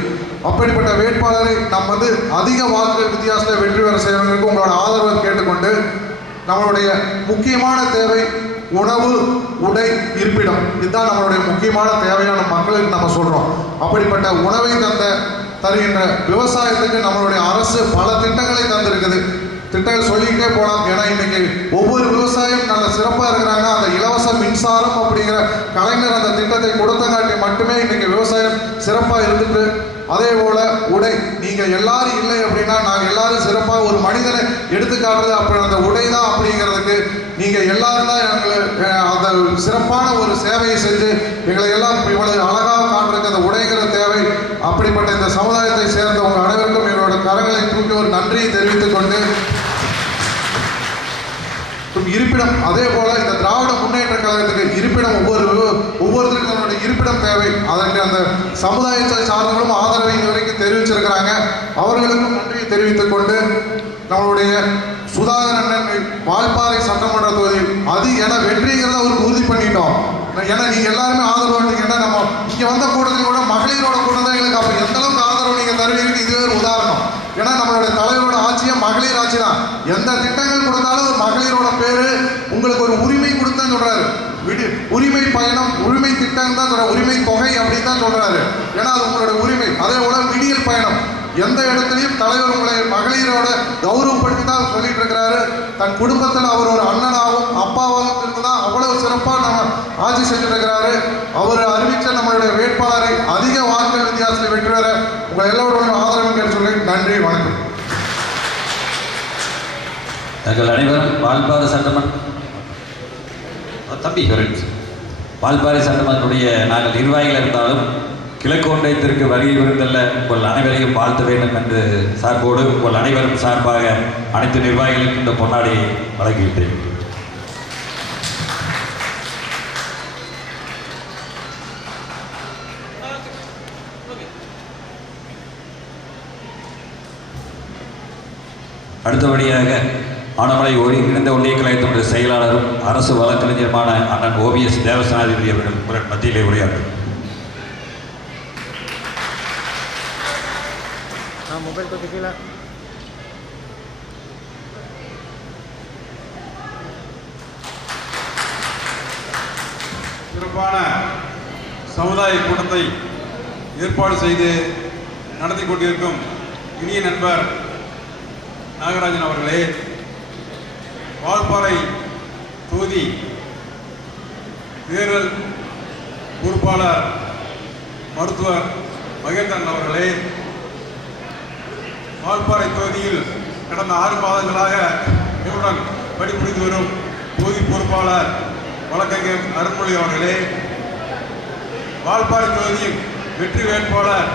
அப்படிப்பட்ட வேட்பாளரை நம்ம வந்து அதிக வாக்குகள் வித்தியாசத்தில் வெற்றி பெற செய்வதற்கு உங்களோட ஆதரவை கேட்டுக்கொண்டு நம்மளுடைய முக்கியமான தேவை உணவு, உடை, இருப்பிடம். இதுதான் நம்மளுடைய முக்கியமான தேவையான மக்களுக்கு நம்ம சொல்கிறோம். அப்படிப்பட்ட உணவை தருகின்ற விவசாயத்துக்கு நம்மளுடைய அரசு பல திட்டங்களை தந்திருக்குது. திட்டங்கள் சொல்லிக்கிட்டே போகலாம். ஏன்னா இன்னைக்கு ஒவ்வொரு விவசாயம் நல்ல சிறப்பாக இருக்கிறாங்க. அந்த இலவச மின்சாரம் அப்படிங்கிற கலைஞர் அந்த திட்டத்தை கொடுத்தங்காட்டி மட்டுமே இன்னைக்கு விவசாயம் சிறப்பாக இருந்துட்டு, அதே போல உடை, நீங்கள் எல்லாரும் இல்லை அப்படின்னா நாங்கள் எல்லாரும் சிறப்பாக ஒரு மனிதனை எடுத்துக்காட்டுறது அப்படி அந்த உடை தான் அப்படிங்கிறதுக்கு நீங்கள் எல்லாரும் தான் எங்களுக்கு அந்த சிறப்பான ஒரு சேவையை செஞ்சு எங்களை எல்லாம் இவ்வளவு அழகாக காட்டுறதுக்கு அந்த உடைங்கிற தேவை. அப்படிப்பட்ட இந்த சமுதாயத்தை சேர்ந்த உங்கள் அனைவருக்கும் எங்களோட கரங்களை தூக்கி ஒரு நன்றியை தெரிவித்துக் கொண்டு இருப்பிடம், அதே போல இந்த திராவிட முன்னேற்ற கழகத்துக்கு இருப்பிடம் ஒவ்வொருத்தருக்கும் தன்னுடைய இருப்பிடம் தேவை. அதற்கு அந்த சமுதாயத்தை சார்ந்தவர்களும் ஆதரவை இதுவரைக்கும் தெரிவிச்சிருக்கிறாங்க. அவர்களுக்கும் நன்றியை தெரிவித்துக் கொண்டு நம்மளுடைய சுதாகரன் வால்பாறை சட்டமன்ற தொகுதி அது என வெற்றிங்கிறத அவருக்கு உறுதி பண்ணிட்டோம். ஏன்னா நீங்க எல்லாருமே ஆதரவு வந்தீங்கன்னா நம்ம இங்க வந்த கூட்டத்தில் கூட மகளிரோட கூட்டம் தான் எங்களுக்கு அப்போ எந்த அளவுக்கு ஆதரவு நீங்க தருவீங்க இதுவே ஒரு உதாரணம். ஏன்னா நம்மளுடைய தலைவரோட ஆட்சியை மகளிர் ஆட்சி தான். எந்த திட்டங்கள் கொடுத்தாலும் ஒரு மகளிரோட பேரு உங்களுக்கு ஒரு உரிமை கொடுத்தான்னு சொல்றாரு. உரிமை பயணம், உரிமை திட்டம் தான் சொல்ற, உரிமை தொகை அப்படின்னு தான் சொல்றாரு. ஏன்னா அது உங்களோட உரிமை. அதே போல விடியல் பயணம், எந்த இடத்துலையும் தலைவர் உங்களை மகளிரோட கௌரவப்படுத்தி தான் சொல்லிட்டு இருக்கிறாரு. தன் குடும்பத்தில் அவர் ஒரு அண்ணனாகவும் அப்பாவாகவும் இருந்துதான் அவ்வளவு சிறப்பாக நம்ம ஆட்சி செஞ்சுட்டு இருக்கிறாரு. அவர் அறிவித்த நம்மளுடைய வேட்பாளரை அதிக வாக்குகள் வித்தியாசத்தில் வெற்றி பெற உங்கள் எல்லோருடைய ஆதரவு கேட்டு சொல்லி நன்றி, வணக்கம். எங்கள் அனைவரும் வால்பாறை சட்டமன்ற வால்பாறை சட்டமன்றத்துடைய நாங்கள் நிர்வாகிகள் இருந்தாலும் கிழக்கு ஒன்றியத்திற்கு வருகை விருந்தல்ல உங்கள் அனைவரையும் வாழ்த்த வேண்டும் என்று சார்போடு உங்கள் அனைவரும் சார்பாக அனைத்து நிர்வாகிகளுக்கும் இந்த பொன்னாடியை வழங்கிவிட்டேன். அடுத்தபடியாக ஆனமலை ஒருங்கிணைந்த ஒன்றிய கழகத்தினுடைய செயலாளரும் அரசு வழக்கறிஞருமான அண்ணன் OVS தேவசனாதிபதி அவர்கள் உங்கள் மத்தியிலே உரையாற்றும். சிறப்பான சமுதாய கூட்டத்தை ஏற்பாடு செய்து நடத்தி கொண்டிருக்கும் இனிய நண்பர் நாகராஜன் அவர்களே, வால்பாறை தொகுதி தேர்தல் பொறுப்பாளர் மருத்துவர் மகேந்திரன் அவர்களே, வால்பாறை தொகுதியில் கடந்த 6 மாதங்களாக என்னுடன் பணிபுரிந்து வரும் தொகுதி பொறுப்பாளர் வழக்கறிஞர் அருண்மொழி அவர்களே, வால்பாறை தொகுதியின் வெற்றி வேட்பாளர்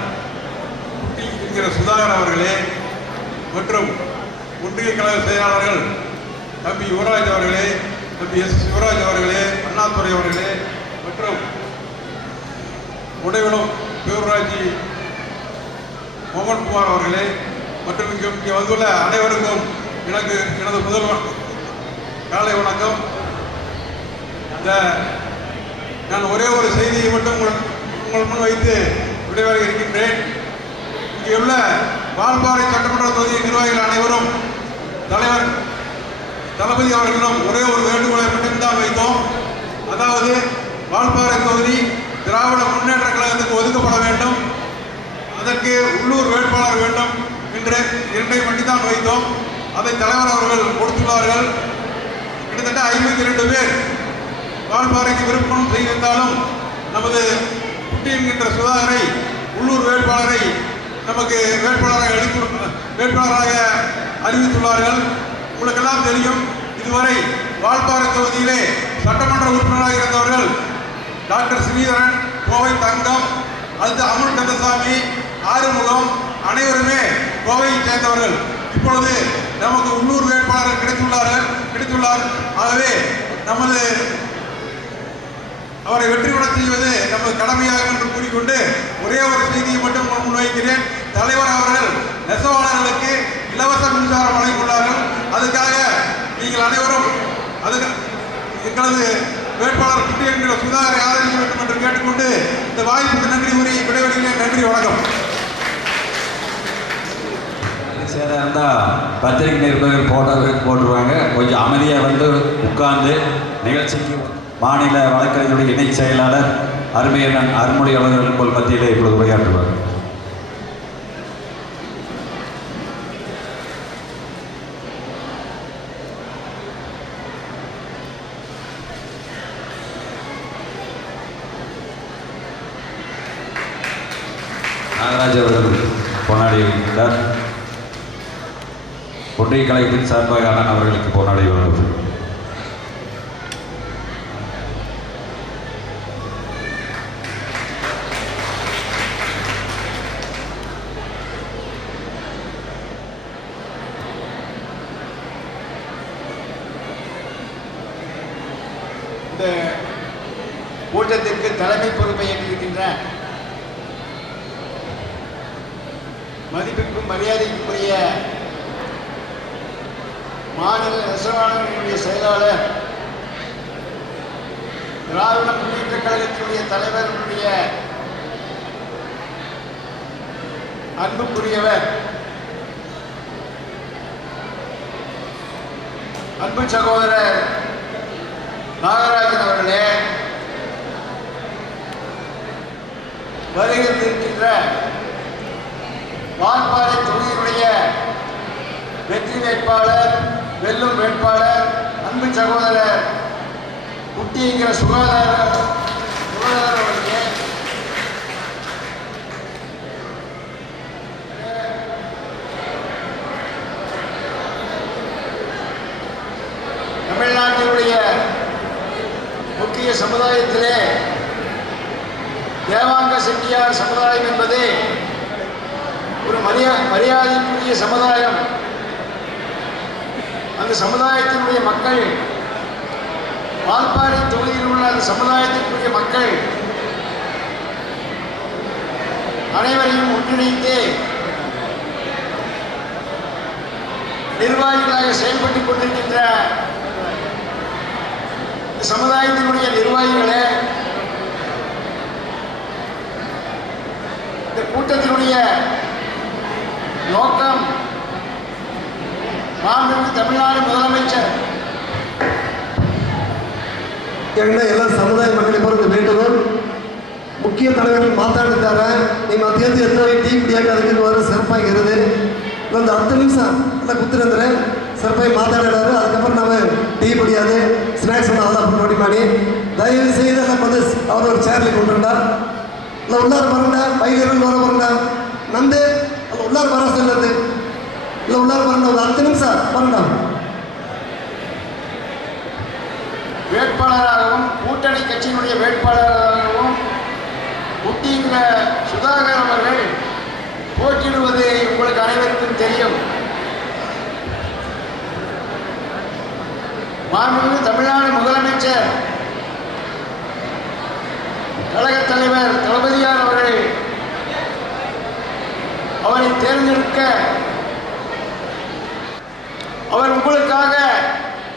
என்கிற சுதாகர் அவர்களே மற்றும் ஒன்றிய கழக செயலாளர்கள் தம்பி யுவராஜ் அவர்களே, தம்பி S. யுவராஜ் அவர்களே, அண்ணாதுரை அவர்களே மற்றும் உடைவளம் பேரூராட்சி மோகன்குமார் அவர்களே மற்றும் இங்கே வந்துள்ள அனைவருக்கும் எனது முதல் காலை வணக்கம். நான் ஒரே ஒரு செய்தியை மட்டும் உங்கள் முன் வைத்து விடைபெற இருக்கின்றேன். இங்கே உள்ள வால்பாறை சட்டமன்ற தொகுதி நிர்வாகிகள் அனைவரும் தலைவர் தளபதி அவர்களிடம் ஒரே ஒரு வேண்டுகோளை மட்டும்தான் வைத்தோம். அதாவது வால்பாறை தொகுதி திராவிட முன்னேற்ற கழகத்துக்கு ஒதுக்கப்பட வேண்டும், அதற்கு உள்ளூர் வேட்பாளர் வேண்டும் என்று 2 மட்டும்தான் வைத்தோம். அதை தலைவர் அவர்கள் கொடுத்துள்ளார்கள். கிட்டத்தட்ட 52 பேர் வால்பாறைக்கு விருப்பம் செய்திருந்தாலும் நமது குட்டி என்கின்ற சுதாகரை உள்ளூர் வேட்பாளரை நமக்கு வேட்பாளராக அறிவித்துள்ளார்கள். உங்களுக்கெல்லாம் தெரியும், இதுவரை வால்பாறை தொகுதியிலே சட்டமன்ற உறுப்பினராக இருந்தவர்கள் டாக்டர் ஸ்ரீதரன், கோவை தங்கம், அடுத்து அமுல் கந்தசாமி, ஆறுமுகம் அனைவருமே கோவையை சேர்ந்தவர்கள். இப்பொழுது நமக்கு உள்ளூர் வேட்பாளர் கிடைத்துள்ளார். ஆகவே நமது அவரை வெற்றி பெற செய்வது நமது கடமையாகும் என்று கூறிக்கொண்டு ஒரே ஒரு செய்தியை மட்டும் முன்வைக்கிறேன். தலைவர் அவர்கள் நெசவாளர்களுக்கு இலவச மின்சாரம் வழங்கியுள்ளார்கள். அதுக்காக நீங்கள் அனைவரும் எங்களது வேட்பாளர் குட்டி என்கிற சுதாகரை ஆதரிக்க வேண்டும் என்று கேட்டுக்கொண்டு இந்த வாய்ப்புக்கு நன்றி கூறி விடைபெறுகிறேன். நன்றி, வணக்கம். சேர இருந்தால் பத்திரிகை நிருபர்கள் போட்டுருவாங்க. கொஞ்சம் அமைதியாக வந்து உட்கார்ந்து நிகழ்ச்சிக்கு மாநில வழக்கறிஞருடைய இணை செயலாளர் அருமையண்ணன் அருள்மொழி அவர்கள் போல் மத்தியிலே இப்பொழுது உரையாற்றுவார். நாகராஜ் அவர்கள் பொன்னாடி வைக்கின்றார். ஒன்றிய கழகத்தின் சார்பாக அண்ணன் அவர்களுக்கு பொன்னாடி வழங்குகிறார். இந்த கூட்டத்திற்கு தலைமை பொறுப்பை ஏற்றிருக்கின்ற மதிப்பிற்கும் மரியாதைக்குரிய மாநில நெசவாளர்களுடைய செயலாளர், திராவிட முன்னேற்ற கழகத்தினுடைய தலைவர்களுடைய அன்புக்குரியவர், அன்பு சகோதரர் நாகராஜன் அவர்களே, வருகின்ற வால்பாறை தொகுதியினுடைய வெற்றி வேட்பாளர், வெல்லும் வேட்பாளர், அன்பு சகோதரர் குட்டிங்கிற சுகாதார அவர்களே, தமிழ்நாட்டினுடைய முக்கிய சமுதாயத்திலே தேவாங்க செட்டியார் சமுதாயம் என்பது ஒரு மரியாதைக்குரிய சமுதாயம். அந்த சமுதாயத்தினுடைய மக்கள், வால்பாறை தொகுதியில் உள்ள அந்த சமுதாயத்திற்குரிய மக்கள் அனைவரையும் ஒன்றிணைத்து நிர்வாகிகளாக செயல்பட்டுக் கொண்டிருக்கின்ற சமுதாயத்தினுடைய நிர்வாகிகளே, இந்த கூட்டத்தினுடைய நோக்கம் மாண்புமிகு தமிழ்நாடு முதலமைச்சர் ಎಲ್ಲ ಸಮುದಾಯ ಮಕ್ಕಳಿಗೆ ಬರೋದು ಬೇಟರು ಮುಖ್ಯ தலைவர்கள் ಮಾತಾಡಿದ್ದಾರೆ. ನಿಮ್ಮ ಅತಿಥಿ ಎತ್ತೋಗಿ ಟೀ ಕುಡಿಯೋಕೆ ಅದಕ್ಕೆ ಬರೋ ಸಿರಪಾಗಿರೋದು ಒಂದು 10 ನಿಮಿಷ ಎಲ್ಲ ಕೂತಿರಂದ್ರೆ ಸಿರಪಾಗಿ ಮಾತಾಡಿಡೋರು. அதுக்கப்புறம் நம்ம டீ குடியாது, ஸ்நாக்ஸ் அதெல்லாம் நோட்டி ಮಾಡಿ தயவு செய்து எல்லாம் வந்து அவர் ஒரு சேர்ல கொண்டுண்டா இல்லை உள்ளார வரண்டா, பையிலிருந்து வர வரண்டா, நந்து அல்ல உள்ளார வர சொல்லுறது இல்லை உள்ளார வரண்டா, ஒரு 10 நிமிஷம் வரண்டா. வேட்பாளராகவும் கூட்டணி கட்சியினுடைய வேட்பாளராகவும் குட்டிங்கிற சுதாகர் அவர்கள் போட்டியிடுவது உங்களுக்கு அனைவருக்கும் தெரியும். மாண்புமிகு தமிழ்நாடு முதலமைச்சர் கழகத் தலைவர் தளபதியார் அவர்கள் அவரை தேர்ந்தெடுக்க அவர் உங்களுக்காக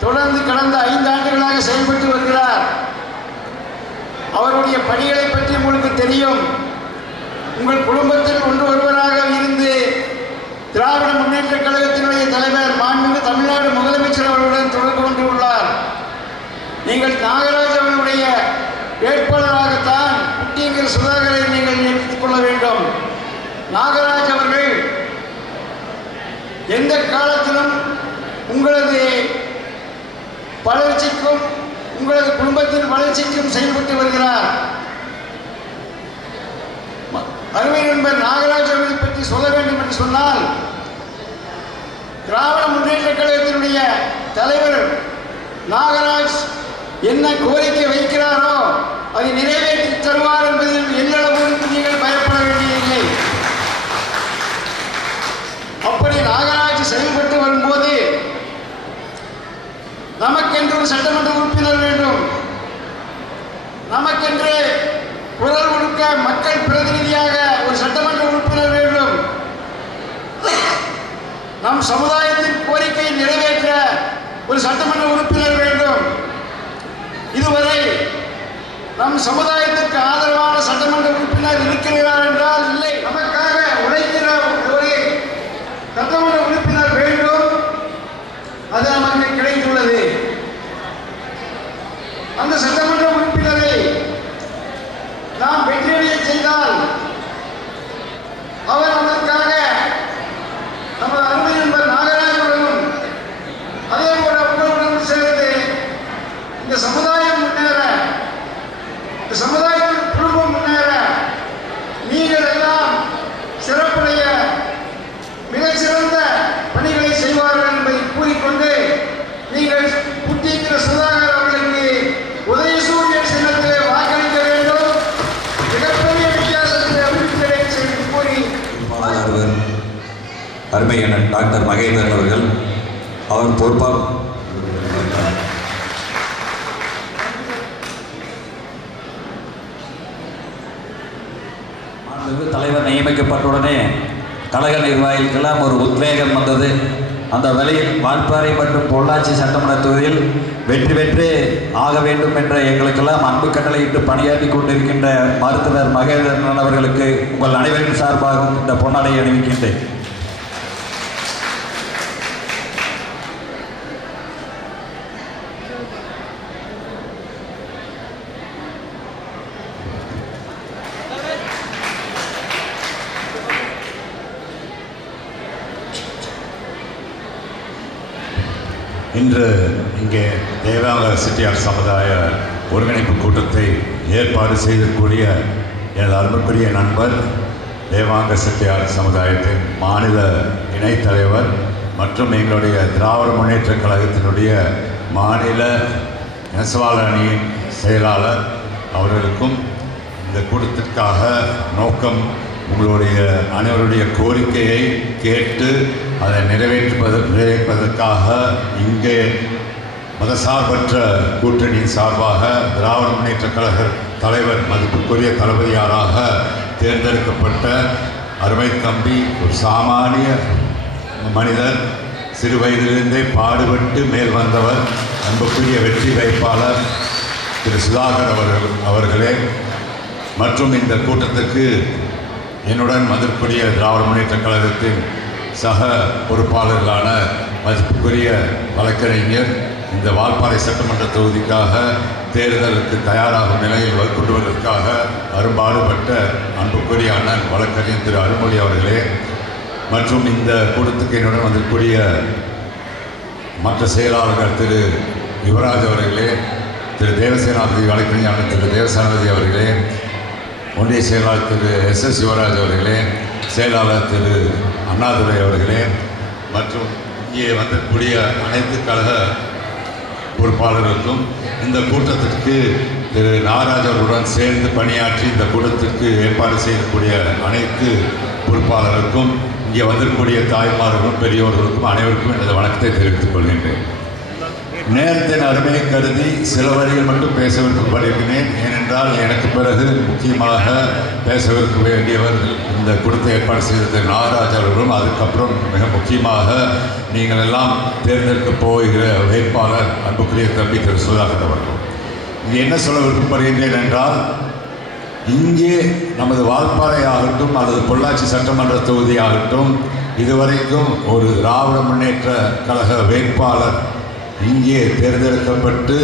தொடர்ந்து கடந்த 5 ஆண்டுகளாக செயல்பட்டு வருகிறார். அவருடைய பணிகளை பற்றி உங்களுக்கு தெரியும். உங்கள் குடும்பத்தில் ஒருவராக இருந்து திராவிட முன்னேற்ற கழகத்தினுடைய தலைவர் மாண்புமிகு தமிழ்நாடு முதலமைச்சர் அவர்களுடன் தொடர்பு கொண்டுள்ளார். நீங்கள் நாகராஜ் அவர்களுடைய வேட்பாளராகத்தான் குட்டிங்கிற சுதாகரை நீங்கள் நியமித்துக் கொள்ள வேண்டும். நாகராஜ் அவர்கள் எந்த காலத்திலும் உங்களது வளர்ச்சிக்கும் உங்களது குடும்பத்தின் வளர்ச்சிக்கும் செயல்பட்டு வருகிறார். அருமை நண்பர் நாகராஜ் அவர்களை பற்றி சொல்ல வேண்டும் என்று சொன்னால், திராவிட முன்னேற்ற கழகத்தினுடைய தலைவர் நாகராஜ் என்ன கோரிக்கை வைக்கிறாரோ அதை நிறைவேற்றி தருவார் என்பதில் எல்லளவும் நீங்கள் பயப்பட வேண்டியதில்லை. அப்படி நாகராஜ் செயல்பட்டு வரும்போது நமக்கென்று ஒரு சட்டமன்ற உறுப்பினர் வேண்டும், நமக்கென்று குரல் கொடுக்க மக்கள் பிரதிநிதியாக ஒரு சட்டமன்ற உறுப்பினர் வேண்டும், நம் சமுதாயத்தின் கோரிக்கையை நிறைவேற்ற ஒரு சட்டமன்ற உறுப்பினர் வேண்டும். இதுவரை நம் சமுதாயத்திற்கு ஆதரவான சட்டமன்ற உறுப்பினர் இருக்கிறார் என்றால் இல்லை. நமக்காக உழைக்கிற ஒரு சட்டமன்ற உறுப்பினர் வேண்டும். அது நமக்கு கிடைத்துள்ளது. அந்த சட்டமன்ற உறுப்பினரை நாம் வெற்றியடைய செய்தால் அவர் அதற்காக நமது அருமை நண்பர் நாகராஜனுடனும் அதே போல உங்களுடன் சேர்ந்து இந்த சமுதாயம் முன்னேற, இந்த சமுதாயத்தின் குடும்பம் முன்னேற, நீங்கள் எல்லாம் சிறப்புடைய மிகச்சிறந்த பணிகளை செய்வார்கள் என்பதை கூறிக்கொண்டு, நீங்கள் புத்திக்கிற சுதாகர் அவர்களுக்கு உதயசூரியன் சின்னத்திலே வாக்களிக்க வேண்டும். மிகப்பெரிய வித்தியாசத்தை அபிவிருத்திகளை செய்து கூறி அருமை அண்ணன் டாக்டர் மகேந்திரன் அவர்கள் அவர் பொறுப்பாக தலைவர் நியமிக்கப்பட்டுடனே கழக நிர்வாகிகளுக்கெல்லாம் ஒரு உத்வேகம் வந்தது. அந்த வழியில் வால்பாறை மற்றும் பொள்ளாச்சி சட்டமன்ற தொகுதியில் வெற்றி பெற்று ஆக வேண்டும் என்ற எங்களுக்கெல்லாம் அன்பு கட்டளையிட்டு பணியாற்றி கொண்டிருக்கின்ற மருத்துவர் மகேந்திரன் அவர்களுக்கு உங்கள் அனைவரின் சார்பாகவும் இந்த பொன்னாடை அணிவிக்கின்றேன். இன்று இங்கே தேவாங்க செட்டியார் சமுதாய ஒருங்கிணைப்பு கூட்டத்தை ஏற்பாடு செய்திருக்கூடிய எனது அருமைக்குரிய நண்பர், தேவாங்க செட்டியார் சமுதாயத்தின் மாநில இணைத் தலைவர் மற்றும் எங்களுடைய திராவிட முன்னேற்ற கழகத்தினுடைய மாநில நெசவாளர் அணியின் செயலாளர் அவர்களுக்கும் இந்த கூட்டத்திற்காக நோக்கம் உங்களுடைய அனைவருடைய கோரிக்கையை கேட்டு அதை நிறைவேற்றுவதற்காக இங்கே மதசார்பற்ற கூட்டணியின் சார்பாக திராவிட முன்னேற்ற கழக தலைவர் மதிப்புக்குரிய தளபதியாராக தேர்ந்தெடுக்கப்பட்ட அருமை தம்பி ஒரு சாமானிய மனிதர், சிறு வயதிலிருந்தே பாடுபட்டு மேல் வந்தவர், அன்புக்குரிய வெற்றி வேட்பாளர் திரு சுதாகர் அவர்களே மற்றும் இந்த கூட்டத்திற்கு என்னுடன் மதிப்புக்குரிய திராவிட முன்னேற்ற கழகத்தின் சக பொறுப்பாளர்களான மதிப்புக்குரிய வழக்கறிஞர், இந்த வால்பாறை சட்டமன்ற தொகுதிக்காக தேர்தலுக்கு தயாராகும் நிலையில் கொண்டு வருவதற்காக அரும்பாடுபட்ட அன்புக்குரிய அண்ணன் வழக்கறிஞர் திரு அருள்மொழி அவர்களே மற்றும் இந்த கூட்டத்துக்கு என்னுடன் வந்திருக்கூடிய மற்ற செயலாளர்கள் திரு யுவராஜ் அவர்களே, திரு தேவசேனாபதி வழக்கறிஞர் அண்ணன் திரு தேவசேனாபதி அவர்களே, ஒன்றிய செயலாளர் திரு எஸ் யுவராஜ் அவர்களே, செயலாளர் திரு அண்ணாதுரை அவர்களே மற்றும் இங்கே வந்திருக்கக்கூடிய அனைத்து கழக பொறுப்பாளர்களுக்கும் இந்த கூட்டத்திற்கு திரு நாகராஜ் அவர்களுடன் சேர்ந்து பணியாற்றி இந்த கூட்டத்திற்கு ஏற்பாடு செய்யக்கூடிய அனைத்து பொறுப்பாளர்களுக்கும் இங்கே வந்திருக்கக்கூடிய தாய்மார்களுக்கும் பெரியோர்களுக்கும் அனைவருக்கும் எனது வணக்கத்தை தெரிவித்துக் கொள்கின்றேன். நேரத்தின் அருமையை கருதி சில வரிகள் மட்டும் பேச விருப்பப்படுகிறேன். ஏனென்றால் எனக்கு பிறகு முக்கியமாக பேசவிருக்க வேண்டியவர்கள் இந்த கூட்டத்தை ஏற்பாடு செய்த நாகராஜ் அவர்களும், அதுக்கப்புறம் மிக முக்கியமாக நீங்கள் எல்லாம் தேர்ந்தெடுக்கப் போகிற வேட்பாளர் அன்புக்குரிய தம்பி திரு சுதாகர் அவர்கள். இங்கே என்ன சொல்ல விருப்பப்படுகின்றேன் என்றால், இங்கே நமது வால்பாறை ஆகட்டும் அல்லது பொள்ளாச்சி சட்டமன்ற தொகுதி ஆகட்டும், இதுவரைக்கும் ஒரு திராவிட முன்னேற்ற கழக வேட்பாளர் இங்கே தேர்ந்தெடுக்கப்பட்டு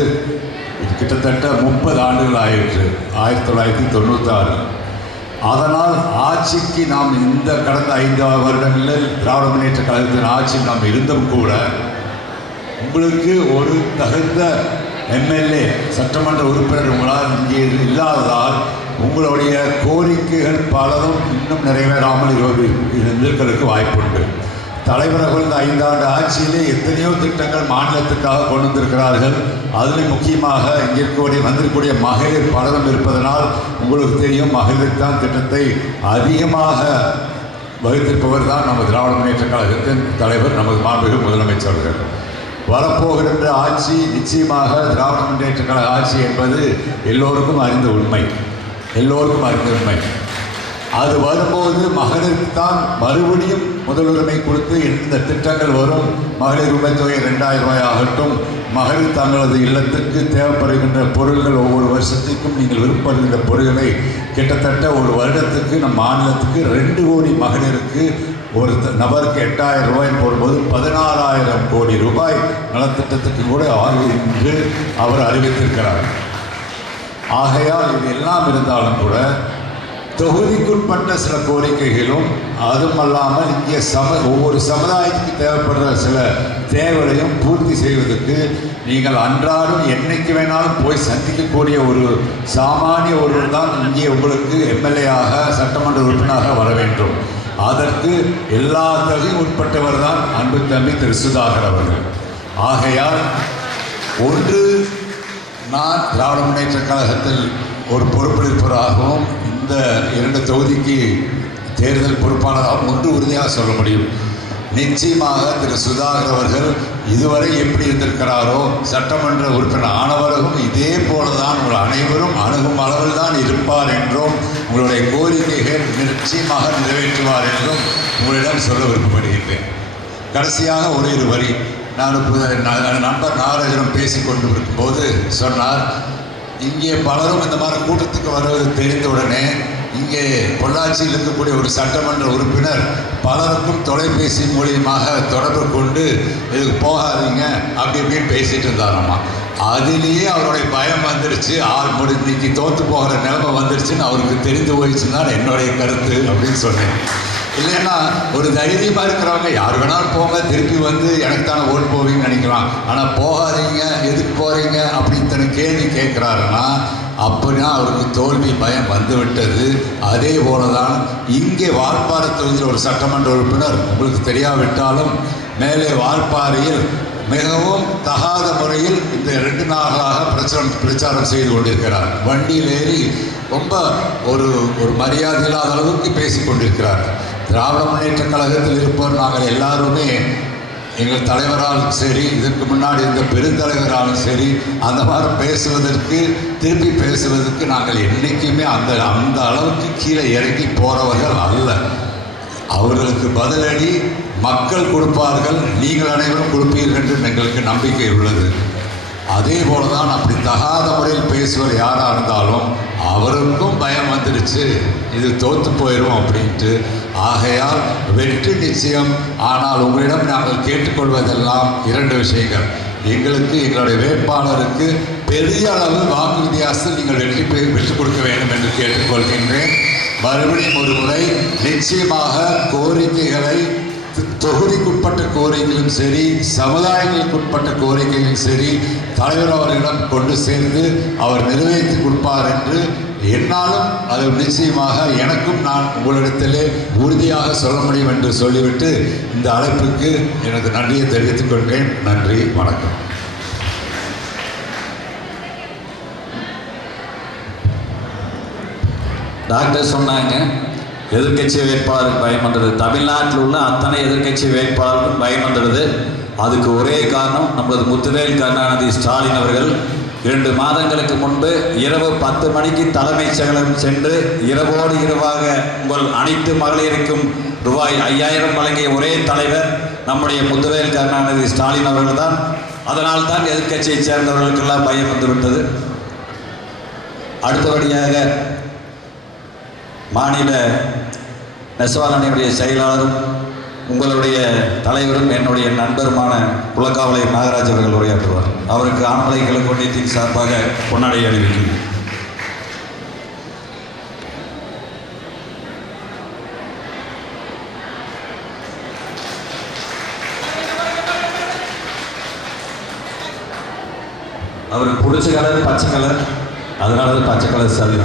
கிட்டத்தட்ட 30 ஆண்டுகள் ஆயிற்று, 1996. அதனால் ஆட்சிக்கு நாம் இந்த கடந்த 5 வருடங்களில் திராவிட முன்னேற்ற கழகத்தின் ஆட்சியில் நாம் இருந்தும் கூட உங்களுக்கு ஒரு தகுந்த எம்எல்ஏ சட்டமன்ற உறுப்பினர் உங்களால் இங்கே இல்லாததால் உங்களுடைய கோரிக்கைகள் பலரும் இன்னும் நிறைவேறாமல் இருந்திருக்கிறதுக்கு வாய்ப்புண்டு. தலைவர்கள் இந்த 5 ஆண்டு ஆட்சியிலே எத்தனையோ திட்டங்கள் மாநிலத்துக்காக கொண்டு வந்திருக்கிறார்கள். அதில் முக்கியமாக இங்கே வந்திருக்கக்கூடிய மகளிர் பலரும் இருப்பதனால் உங்களுக்கு தெரியும், மகளிர் தான் திட்டத்தை அதிகமாக வகுத்திருப்பவர் தான் நம்ம திராவிட முன்னேற்ற கழகத்தின் தலைவர் நமது மாண்புமிகு முதலமைச்சர்கள். வரப்போகின்ற ஆட்சி நிச்சயமாக திராவிட முன்னேற்ற கழக ஆட்சி என்பது எல்லோருக்கும் அறிந்த உண்மை. அது வரும்போது மகளிருக்கு தான் மறுபடியும் முதலுரிமை கொடுத்து எந்த திட்டங்கள் வரும். மகளிர் உரிமைத்தொகை 2000 ரூபாய் ஆகட்டும், மகளிர் தங்களது இல்லத்துக்கு தேவைப்படுகின்ற பொருள்கள் ஒவ்வொரு வருஷத்துக்கும் நீங்கள் விருப்பப்படுகின்ற பொருள்களை கிட்டத்தட்ட ஒரு வருடத்துக்கு நம் மாநிலத்துக்கு 2 கோடி மகளிருக்கு ஒரு நபருக்கு 8000 ரூபாய் போடும்போது 16,000 கோடி ரூபாய் நலத்திட்டத்துக்கு கூட என்று அவர் அறிவித்திருக்கிறார். ஆகையால் இது எல்லாம் இருந்தாலும் கூட தொகுதிக்குட்பட்ட சில கோரிக்கைகளும், அதுவும் அல்லாமல் இங்கே ஒவ்வொரு சமுதாயத்துக்கு தேவைப்படுற சில தேவைகளையும் பூர்த்தி செய்வதற்கு நீங்கள் அன்றாடம் என்னைக்கு வேணாலும் போய் சந்திக்கக்கூடிய ஒரு சாமானிய ஒருவர் தான் இங்கே உங்களுக்கு எம்எல்ஏயாக சட்டமன்ற உறுப்பினராக வர வேண்டும். அதற்கு எல்லா தகுதியும் உட்பட்டவர் தான் அன்பு தம்பி திரு சுதாகர் அவர்கள். ஆகையால் ஒன்று, நான் திராவிட முன்னேற்ற கழகத்தில் ஒரு பொறுப்பெடுப்பவராகவும் இந்த 2 தொகுதிக்கு தேர்தல் பொறுப்பாளராகவும் ஒன்று உறுதியாக சொல்ல முடியும். நிச்சயமாக திரு சுதாகர் அவர்கள் இதுவரை எப்படி இருந்திருக்கிறாரோ சட்டமன்ற உறுப்பினர் ஆனவரும் இதே போலதான் உங்கள் அனைவரும் அணுகும் அளவில் தான் இருப்பார் என்றும் உங்களுடைய கோரிக்கைகள் நிச்சயமாக நிறைவேற்றுவார் என்றும் உங்களிடம் சொல்ல விருப்பப்படுகின்றேன். கடைசியாக ஒரே ஒரு வரி. நான் நண்பர் நாகராஜனும் பேசி கொண்டு இருக்கும்போது சொன்னார், இங்கே பலரும் இந்த மாதிரி கூட்டத்துக்கு வருவது தெரிந்தவுடனே இங்கே பொள்ளாச்சியில் இருக்கக்கூடிய ஒரு சட்டமன்ற உறுப்பினர் பலருக்கும் தொலைபேசி மூலியமாக தொடர்பு கொண்டு இதுக்கு போகாதீங்க அப்படி இப்படின்னு பேசிட்டு இருந்தாராம்மா. அதிலேயே அவருடைய பயம் வந்துருச்சு, இன்னைக்கு தோற்று போகிற நிலைமை வந்துருச்சுன்னு அவருக்கு தெரிந்து போயிடுச்சுன்னு தான் என்னுடைய கருத்து அப்படின்னு சொன்னேன். இல்லைன்னா ஒரு தைரியமாக இருக்கிறவங்க யார் வேணாலும் போங்க, திருப்பி வந்து எனக்கு தானே ஓட்டு போவீங்கன்னு நினைக்கலாம். ஆனால் போகாதீங்க, எதுக்கு போகிறீங்க அப்படின்னு தனக்கு கேள்வி கேட்குறாருன்னா அப்படின்னா அவருக்கு தோல்வி பயம் வந்துவிட்டது. அதே போல தான் இங்கே வால்பாறை தொகுதியில் ஒரு சட்டமன்ற உறுப்பினர், உங்களுக்கு தெரியாவிட்டாலும் மேலே வால்பாறையில் மிகவும் தகாத முறையில் இந்த 2 நாளாக பிரச்சாரம் செய்து கொண்டிருக்கிறார். வண்டியில் ஏறி ரொம்ப ஒரு மரியாதை இல்லாத அளவுக்கு பேசி கொண்டிருக்கிறார். திராவிட முன்னேற்ற கழகத்தில் இருப்பவர் நாங்கள் எல்லாருமே எங்கள் தலைவராலும் சரி, இதற்கு முன்னாடி இருந்த பெருந்தலைவராலும் சரி, அந்த மாதிரி பேசுவதற்கு திருப்பி பேசுவதற்கு நாங்கள் என்றைக்குமே அந்த அளவுக்கு கீழே இறங்கி போகிறவர்கள் அல்ல. அவர்களுக்கு பதிலடி மக்கள் கொடுப்பார்கள், நீங்கள் அனைவரும் கொடுப்பீர்கள் என்று எங்களுக்கு நம்பிக்கை உள்ளது. அதே போல தான் அப்படி தகாத முறையில் பேசுவர் யாராக இருந்தாலும் அவருக்கும் பயம் வந்துடுச்சு, இது தோற்று போயிடும் அப்படின்ட்டு. ஆகையால் வெற்றி நிச்சயம். ஆனால் உங்களிடம் நாங்கள் கேட்டுக்கொள்வதெல்லாம் 2 விஷயங்கள். எங்களுக்கு எங்களுடைய வேட்பாளருக்கு பெரிய அளவு வாக்கு வித்தியாசத்தில் நீங்கள் வெற்றி கொடுக்க வேண்டும் என்று கேட்டுக்கொள்கின்றேன். மறுபடியும் ஒரு முறை நிச்சயமாக கோரிக்கைகளை, தொகுதிக்குட்பட்ட கோரிக்கைகளும் சரி, சமுதாயங்களுக்குட்பட்ட கோரிக்கைகளும் சரி, தலைவர் அவர்களிடம் கொண்டு சேர்ந்து அவர் நிறைவேற்றி கொடுப்பார் என்று என்னாலும் அது நிச்சயமாக எனக்கும் நான் உங்களிடத்திலே உறுதியாக சொல்ல முடியும் என்று சொல்லிவிட்டு இந்த அழைப்புக்கு எனது நன்றியை தெரிவித்துக் கொள்கிறேன். நன்றி, வணக்கம். டாக்டர் சொன்னாங்க எதிர்கட்சி வேட்பாளருக்கு பயம் வந்துடுது. தமிழ்நாட்டில் உள்ள அத்தனை எதிர்கட்சி வேட்பாளருக்கும் பயம் வந்துடுது. அதுக்கு ஒரே காரணம் நமது முத்துவேல் கருணாநிதி ஸ்டாலின் அவர்கள் 2 மாதங்களுக்கு முன்பு இரவு 10 மணிக்கு தலைமைச் செயலகம் சென்று இரவோடு இரவாக உங்கள் அனைத்து மகளிருக்கும் ரூபாய் 5000 வழங்கிய ஒரே தலைவர் நம்முடைய முத்துவேல் கருணாநிதி ஸ்டாலின் அவர்கள் தான். அதனால் தான் எதிர்கட்சியைச் சேர்ந்தவர்களுக்கெல்லாம் பயம் வந்துவிட்டது. அடுத்தபடியாக மாநில நெசவாளனுடைய செயலாளரும் உங்களுடைய தலைவரும் என்னுடைய நண்பருமான குலக்காவலை நாகராஜ் அவர்கள் உரையாற்றுவார். அவருக்கு ஆண்மலை கிழக்கொண்டியத்தின் சார்பாக பொன்னாடை அணிவிக்கிறேன். அவருக்கு பிடிச்ச கலர் பச்சை கலர், அதனால பச்சை கலர் சாரி.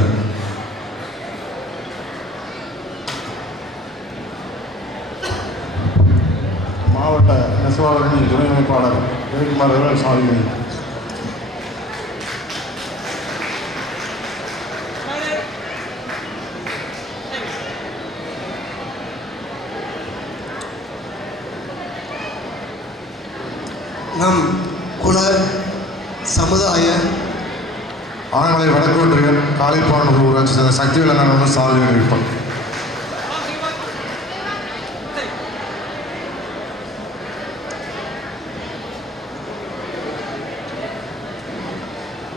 அமைப்பாளரின் துணை அமைப்பாளர் ரவிக்குமார் அவர்கள் சாதிக்கிறேன். நம் குல சமுதாய ஆனமலை வடக்கு ஒன்றியம் காளைப்பாணூர் ஊராட்சி சேர்ந்த சக்தி விலங்கான சாதனை இருப்பார்.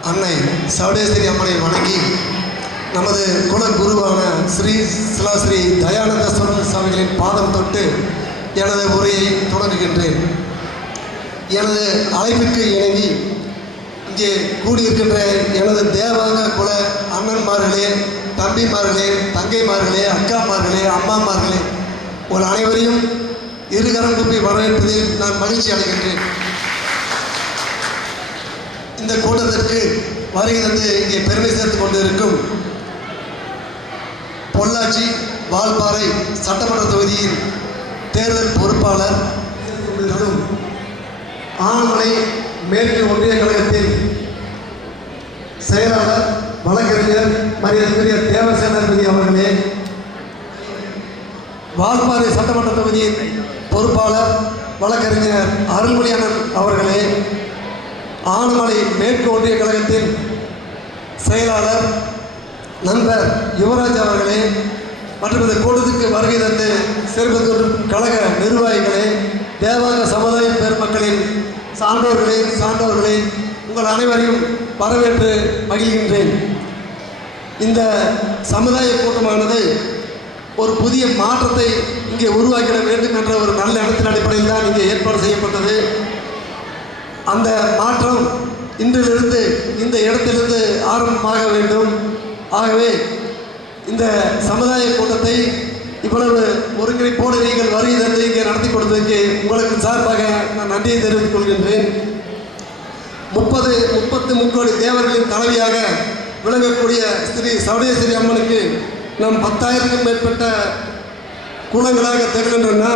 அன்னை சவுடேஸ்வரி அம்மனை வணங்கி நமது குலகுருவான ஸ்ரீ சிலாஸ்ரீ தயானந்த சுவாமிகளின் பாதம் தொட்டு எனது உரையை தொடங்குகின்றேன். எனது அழைப்புக்கு இணங்கி இங்கே கூடியிருக்கின்ற எனது தேவாங்க குல அண்ணன்மார்களே, தம்பிமார்களே, தங்கைமார்களே, அக்காமார்களே, அம்மாமார்களே, உங்கள் அனைவரையும் இருகரம் கூப்பி வரவேற்பதில் நான் மகிழ்ச்சி அடைகின்றேன். இந்த கூட்டத்திற்கு வருகை தந்து இங்கே பெருமை சேர்த்து கொண்டிருக்கும் பொள்ளாச்சி வால்பாறை சட்டமன்ற தொகுதியின் தேர்தல் பொறுப்பாளர், ஆனமலை மேற்கு ஒன்றிய கழகத்தின் செயலாளர் வழக்கறிஞர் மரியாதைக்குரிய தேவசேனாதிபதி அவர்களே, வால்பாறை சட்டமன்ற தொகுதியின் பொறுப்பாளர் வழக்கறிஞர் அருள்மொழி அண்ணன் அவர்களே, ஆனமலை மேற்கு ஒன்றிய கழகத்தின் செயலாளர் நண்பர் யுவராஜ் அவர்களே, மற்றும் இந்த கூட்டத்துக்கு வருகை தந்து சிறப்பு கழக நிர்வாகிகளே, தேவாங்க சமுதாய பெருமக்களின் சான்றோர்களே, உங்கள் அனைவரையும் வரவேற்று மகிழ்கின்றேன். இந்த சமுதாய கூட்டமானது ஒரு புதிய மாற்றத்தை இங்கே உருவாக்கிட வேண்டும் என்ற ஒரு நல்ல எண்ணத்தின் அடிப்படையில் தான் இங்கே ஏற்பாடு செய்யப்பட்டது. அந்த மாற்றம் இன்றிலிருந்து இந்த இடத்திலிருந்து ஆரம்பமாக வேண்டும். ஆகவே இந்த சமுதாய கூட்டத்தை இவ்வளவு ஒருங்கிணைப்போடு நீங்கள் வருகை தந்து இங்கே நடத்தி கொடுத்ததற்கு உங்களுக்கு சார்பாக நான் நன்றியை தெரிவித்துக் கொள்கின்றேன். 33 தேவர்களின் தலைவியாக விளங்கக்கூடிய ஸ்ரீ சவுடேஸ்வரி அம்மனுக்கு நம் 10,000க்கும் மேற்பட்ட குலங்களாக திகழ்கின்ற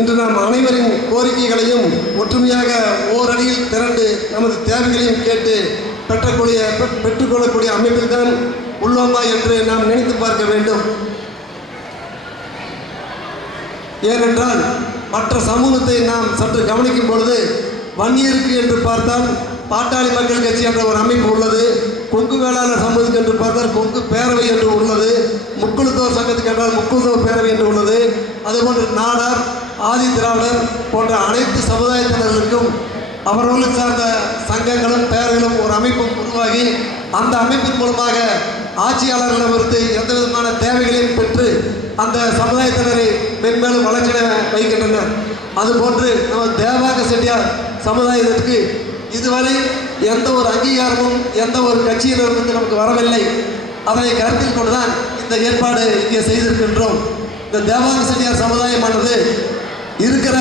இன்று நாம் அனைவரின் கோரிக்கைகளையும் ஒற்றுமையாக ஓரடியில் திரண்டு நமது தேவைகளையும் கேட்டு பெற்றுக்கொள்ளக்கூடிய அமைப்பில் தான் உள்ளோமா என்று நாம் நினைத்து பார்க்க வேண்டும். ஏனென்றால் மற்ற சமூகத்தை நாம் சற்று கவனிக்கும் பொழுது வன்னியருக்கு என்று பார்த்தால் பாட்டாளி மக்கள் கட்சி என்ற ஒரு அமைப்பு உள்ளது, கொங்கு வேளாளர் சமூகத்துக்கு என்று பார்த்தால் கொங்கு பேரவை என்று உள்ளது, முக்குழுத்தோர் சங்கத்துக்கு என்றால் முக்குழுத்தோர் பேரவை என்று உள்ளது. அதுபோன்று நாடார், ஆதி திராவிடர் போன்ற அனைத்து சமுதாயத்தினர்களுக்கும் அவர்களுக்கு சார்ந்த சங்கங்களும் பேர்களும் ஒரு அமைப்பும் உருவாகி அந்த அமைப்பின் மூலமாக ஆட்சியாளர்களிடமிருந்து எந்த விதமான தேவைகளையும் பெற்று அந்த சமுதாயத்தினரை மென்மேலும் வளர்ச்சிட வைக்கின்றனர். அதுபோன்று நம்ம தேவாங்க செட்டியார் சமுதாயத்திற்கு இதுவரை எந்த ஒரு அங்கீகாரமும் எந்த ஒரு கட்சியிலிருந்து நமக்கு வரவில்லை. அதனை கருத்தில் கொண்டுதான் இந்த ஏற்பாடு இங்கே செய்திருக்கின்றோம். இந்த தேவாங்க செட்டியார் சமுதாயமானது இருக்கிற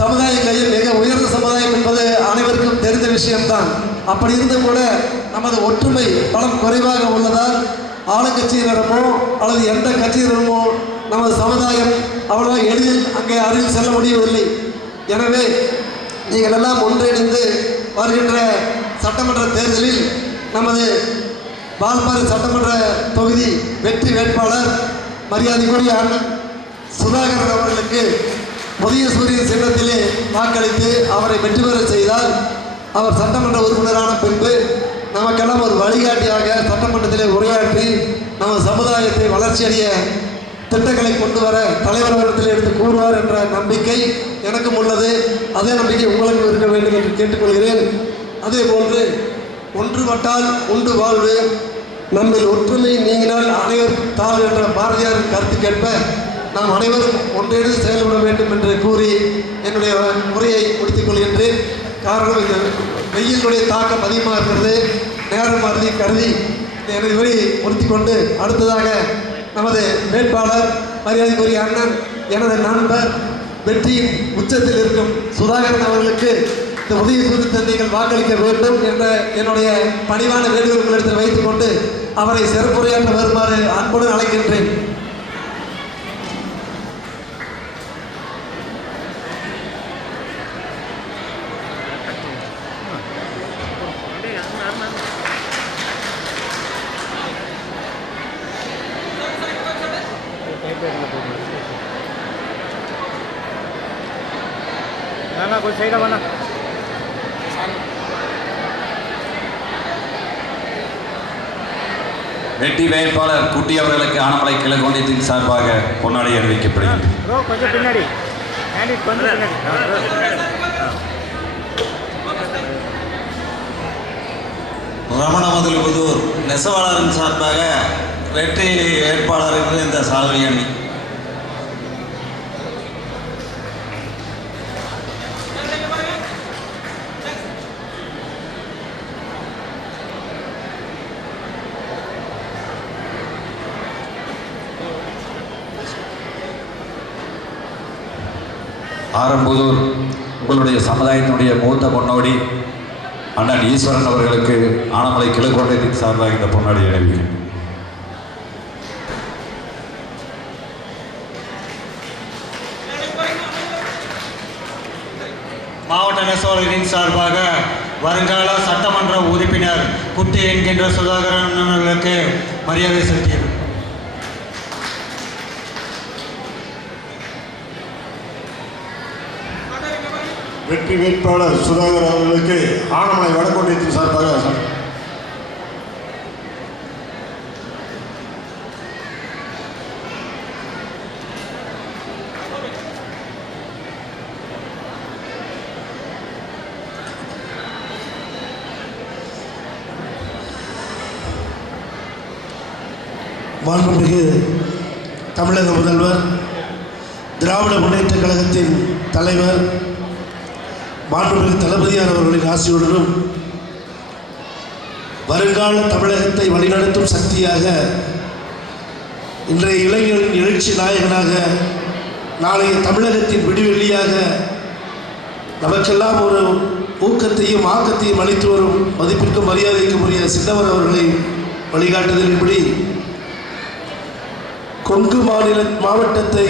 சமுதாயங்களில் மிக உயர்ந்த சமுதாயம் என்பது அனைவருக்கும் தெரிந்த விஷயம்தான். அப்படி இருந்தும் கூட நமது ஒற்றுமை பலம் குறைவாக உள்ளதால் ஆளுங்கட்சியினரமோ அல்லது எந்த கட்சியினரமோ நமது சமுதாயம் அவ்வளவு எளிதில் அங்கே அருகில் செல்ல முடியவில்லை. எனவே நீங்கள் எல்லாம் ஒன்றிணைந்து வருகின்ற சட்டமன்ற தேர்தலில் நமது வால்பாறை சட்டமன்ற தொகுதி வெற்றி வேட்பாளர் மரியாதைக்குரிய அண்ணன் சுதாகரன் அவர்களுக்கு புதிய சூரியன் சின்னத்திலே வாக்களித்து அவரை வெற்றி பெற செய்தால் அவர் சட்டமன்ற உறுப்பினரான பின்பு நமக்கெல்லாம் ஒரு வழிகாட்டியாக சட்டமன்றத்திலே உரையாற்றி நமது சமுதாயத்தை வளர்ச்சியடைய திட்டங்களை கொண்டு வர தலைவர் அவர்களிடத்தில் எடுத்து கூறுவார் என்ற நம்பிக்கை எனக்கும் உள்ளது. அதே நம்பிக்கை உங்களுக்கும் இருக்க வேண்டும் என்று கேட்டுக்கொள்கிறேன். அதே போன்று ஒன்றுபட்டால் உண்டு வாழ்வு, நம்மில் ஒற்றுமை நீங்கினால் அனைவரும் தாழ் என்ற பாரதியாரின் கருத்துக்கேற்ப நாம் அனைவரும் ஒன்றிணைந்து செயல்பட வேண்டும் என்று கூறி என்னுடைய உரையை முடித்துக் கொள்கின்றேன். காரணம், இந்த வெயிலுடைய தாக்கம் அதிகமாக இருக்கிறது. நேரம் கருதி எனது உரையை முடித்து கொண்டு அடுத்ததாக நமது வேட்பாளர் மரியாதைக்குரிய அண்ணன் எனது நண்பர் வெற்றியின் உச்சத்தில் இருக்கும் சுதாகரன் அவர்களுக்கு இந்த உதவி சூழ்நிலை வாக்களிக்க வேண்டும் என்ற என்னுடைய பணிவான வேண்டுகோள் உங்களிடத்தில் வைத்துக் கொண்டு அவரை சிறப்புரையாற்ற வருமாறு அன்புடன் அழைக்கின்றேன். வெற்றி வேட்பாளர் குட்டி அவர்களுக்கு ஆனமலை கிழக்கு ஒன்றியத்தின் சார்பாக பொன்னாடை அறிவிக்கப்படுகிறது. ரமணமதுல்புதூர் நெசவாளரின் சார்பாக வெற்றி வேட்பாளருக்கு இந்த சால்வை அணி. ஆரம்புதூர் உங்களுடைய சமுதாயத்தினுடைய மூத்த பொன்னோடி அண்ணன் ஈஸ்வரன் அவர்களுக்கு ஆனமலை கிழக்கு ஒன்றியத்தின் சார்பாக இந்த பொன்னாடி அறிவிக்கிறேன். மாவட்ட நெசவாளர்களின் சார்பாக வருங்கால சட்டமன்ற உறுப்பினர் குட்டி என்கின்ற சுதாகரன் அவர்களுக்கு மரியாதை செலுத்தியது. வெற்றி வேட்பாளர் சுதாகர் அவர்களுக்கு ஆனமலை வடக்கொன்றியத்தின் சார்பாக மாண்புமிகு தமிழக முதல்வர், திராவிட முன்னேற்றக் கழகத்தின் தலைவர் மாண்புமிகு தளபதியார் அவர்களின் ஆசியுடனும் வருங்கால தமிழகத்தை வழிநடத்தும் சக்தியாக இன்றைய இளைஞரின் எழுச்சி நாயகனாக நாளைய தமிழகத்தின் விடிவெள்ளியாக நமக்கெல்லாம் ஒரு ஊக்கத்தையும் ஆக்கத்தையும் அளித்து வரும் மதிப்பிற்கும் மரியாதைக்கும் உரிய சின்னவர் அவர்களை வழிகாட்டுதலின்படி கொங்கு மாவட்டத்தை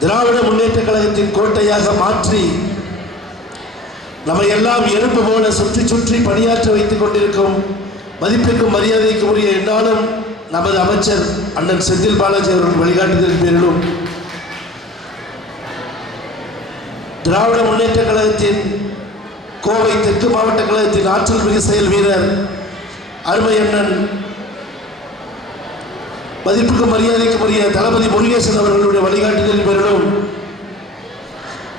திராவிட முன்னேற்றக் கழகத்தின் கோட்டையாக மாற்றி நம்மை எல்லாம் எறும்பு போல சுற்றி சுற்றி பணியாற்ற வைத்துக் கொண்டிருக்கும் மதிப்பிற்கும் மரியாதைக்கும் உரிய என்னாலும் நமது அமைச்சர் அண்ணன் செந்தில் பாலாஜி அவர்கள் வழிகாட்டுதலின் பேரிலும் திராவிட முன்னேற்றக் கழகத்தின் கோவை தெற்கு மாவட்ட கழகத்தின் ஆற்றல் மிகு செயல் வீரர் அருமை அண்ணன் மதிப்புக்கும் மரியாதைக்கும் உரிய தளபதி முருகேசன் அவர்களுடைய வழிகாட்டுதலின் பேரிலும்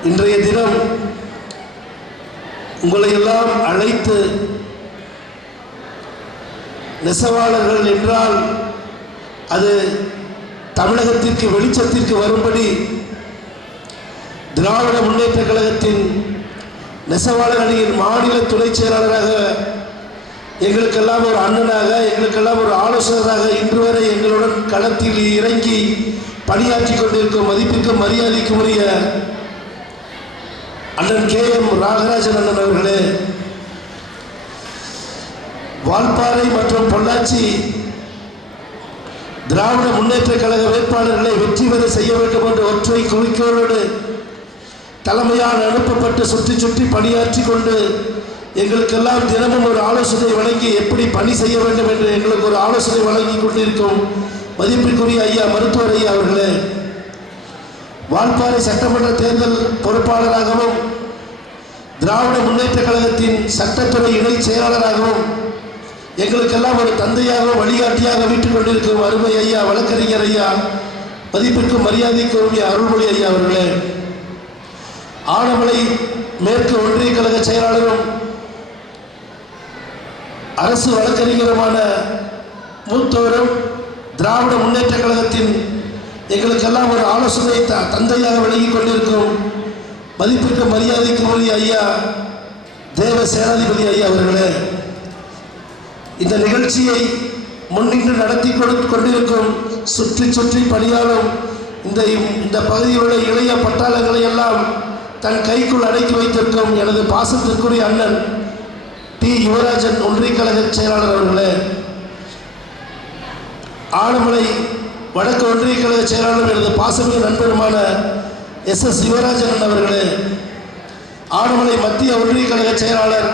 இன்றைய தினம் உங்களை எல்லாம் அழைத்து நெசவாளர்கள் என்றால் அது தமிழகத்திற்கு வெளிச்சத்திற்கு வரும்படி திராவிட முன்னேற்றக் கழகத்தின் நெசவாளர் அணியின் மாநில துணை செயலாளராக எங்களுக்கெல்லாம் ஒரு அண்ணனாக எங்களுக்கெல்லாம் ஒரு ஆலோசகராக இன்று வரை எங்களுடன் களத்தில் இறங்கி பணியாற்றி கொண்டிருக்கும் மதிப்புக்கும் மரியாதைக்கும் உரிய அண்ணன் KM ராகராஜன் அண்ணன் அவர்களே, வால்பாறை மற்றும் பொள்ளாச்சி திராவிட முன்னேற்றக் கழக வேட்பாளர்களை வெற்றி பெற செய்ய வேண்டும் என்ற ஒற்றை குறிக்கோளோடு தலைமையால் அனுப்பப்பட்டு சுற்றி சுற்றி பணியாற்றி கொண்டு எங்களுக்கெல்லாம் தினமும் ஒரு ஆலோசனை வழங்கி எப்படி பணி செய்ய வேண்டும் என்று எங்களுக்கு ஒரு ஆலோசனை வழங்கி கொண்டிருக்கும் மதிப்பிற்குரிய ஐயா மருத்துவர் ஐயா அவர்களே, வால்பாறை சட்டமன்ற தேர்தல் பொறுப்பாளராகவும் திராவிட முன்னேற்றக் கழகத்தின் சட்டத்துறை இணை செயலாளராகவும் எங்களுக்கெல்லாம் ஒரு தந்தையாக வழிகாட்டியாக வீட்டுக் கொண்டிருக்கும் அருமை ஐயா வழக்கறிஞர் ஐயா மதிப்பிற்கும் மரியாதைக்கும் அருள்மொழி ஐயா அவர்களே, ஆனமலை மேற்கு ஒன்றிய கழக செயலாளரும் அரசு வழக்கறிஞருமான மூத்தவரும் திராவிட முன்னேற்றக் கழகத்தின் எங்களுக்கெல்லாம் ஒரு ஆலோசனை தந்தையாக விளங்கிக் கொண்டிருக்கும் மதிப்பிற்கு மரியாதைக்கும் உரிய ஐயா தேவ சேனாதிபதி ஐயா அவர்களே, இந்த நிகழ்ச்சியை முன்னின்று நடத்தி கொண்டிருக்கும் சுற்றி சுற்றி பணியாளும் இந்த பகுதியில் உள்ள இளைய பட்டாளங்களை எல்லாம் தன் கைக்குள் அடக்கி வைத்திருக்கும் எனது பாசத்திற்குரிய அண்ணன் டி யுவராஜன் ஒன்றிய கழக செயலாளர் அவர்களே, ஆனமலை வடக்கு ஒன்றிய கழக செயலாளர் எனது பாசமிகு நண்பருமான SS யுவராஜன் அவர்களே, ஆனமலை மத்திய ஒன்றிய கழக செயலாளர்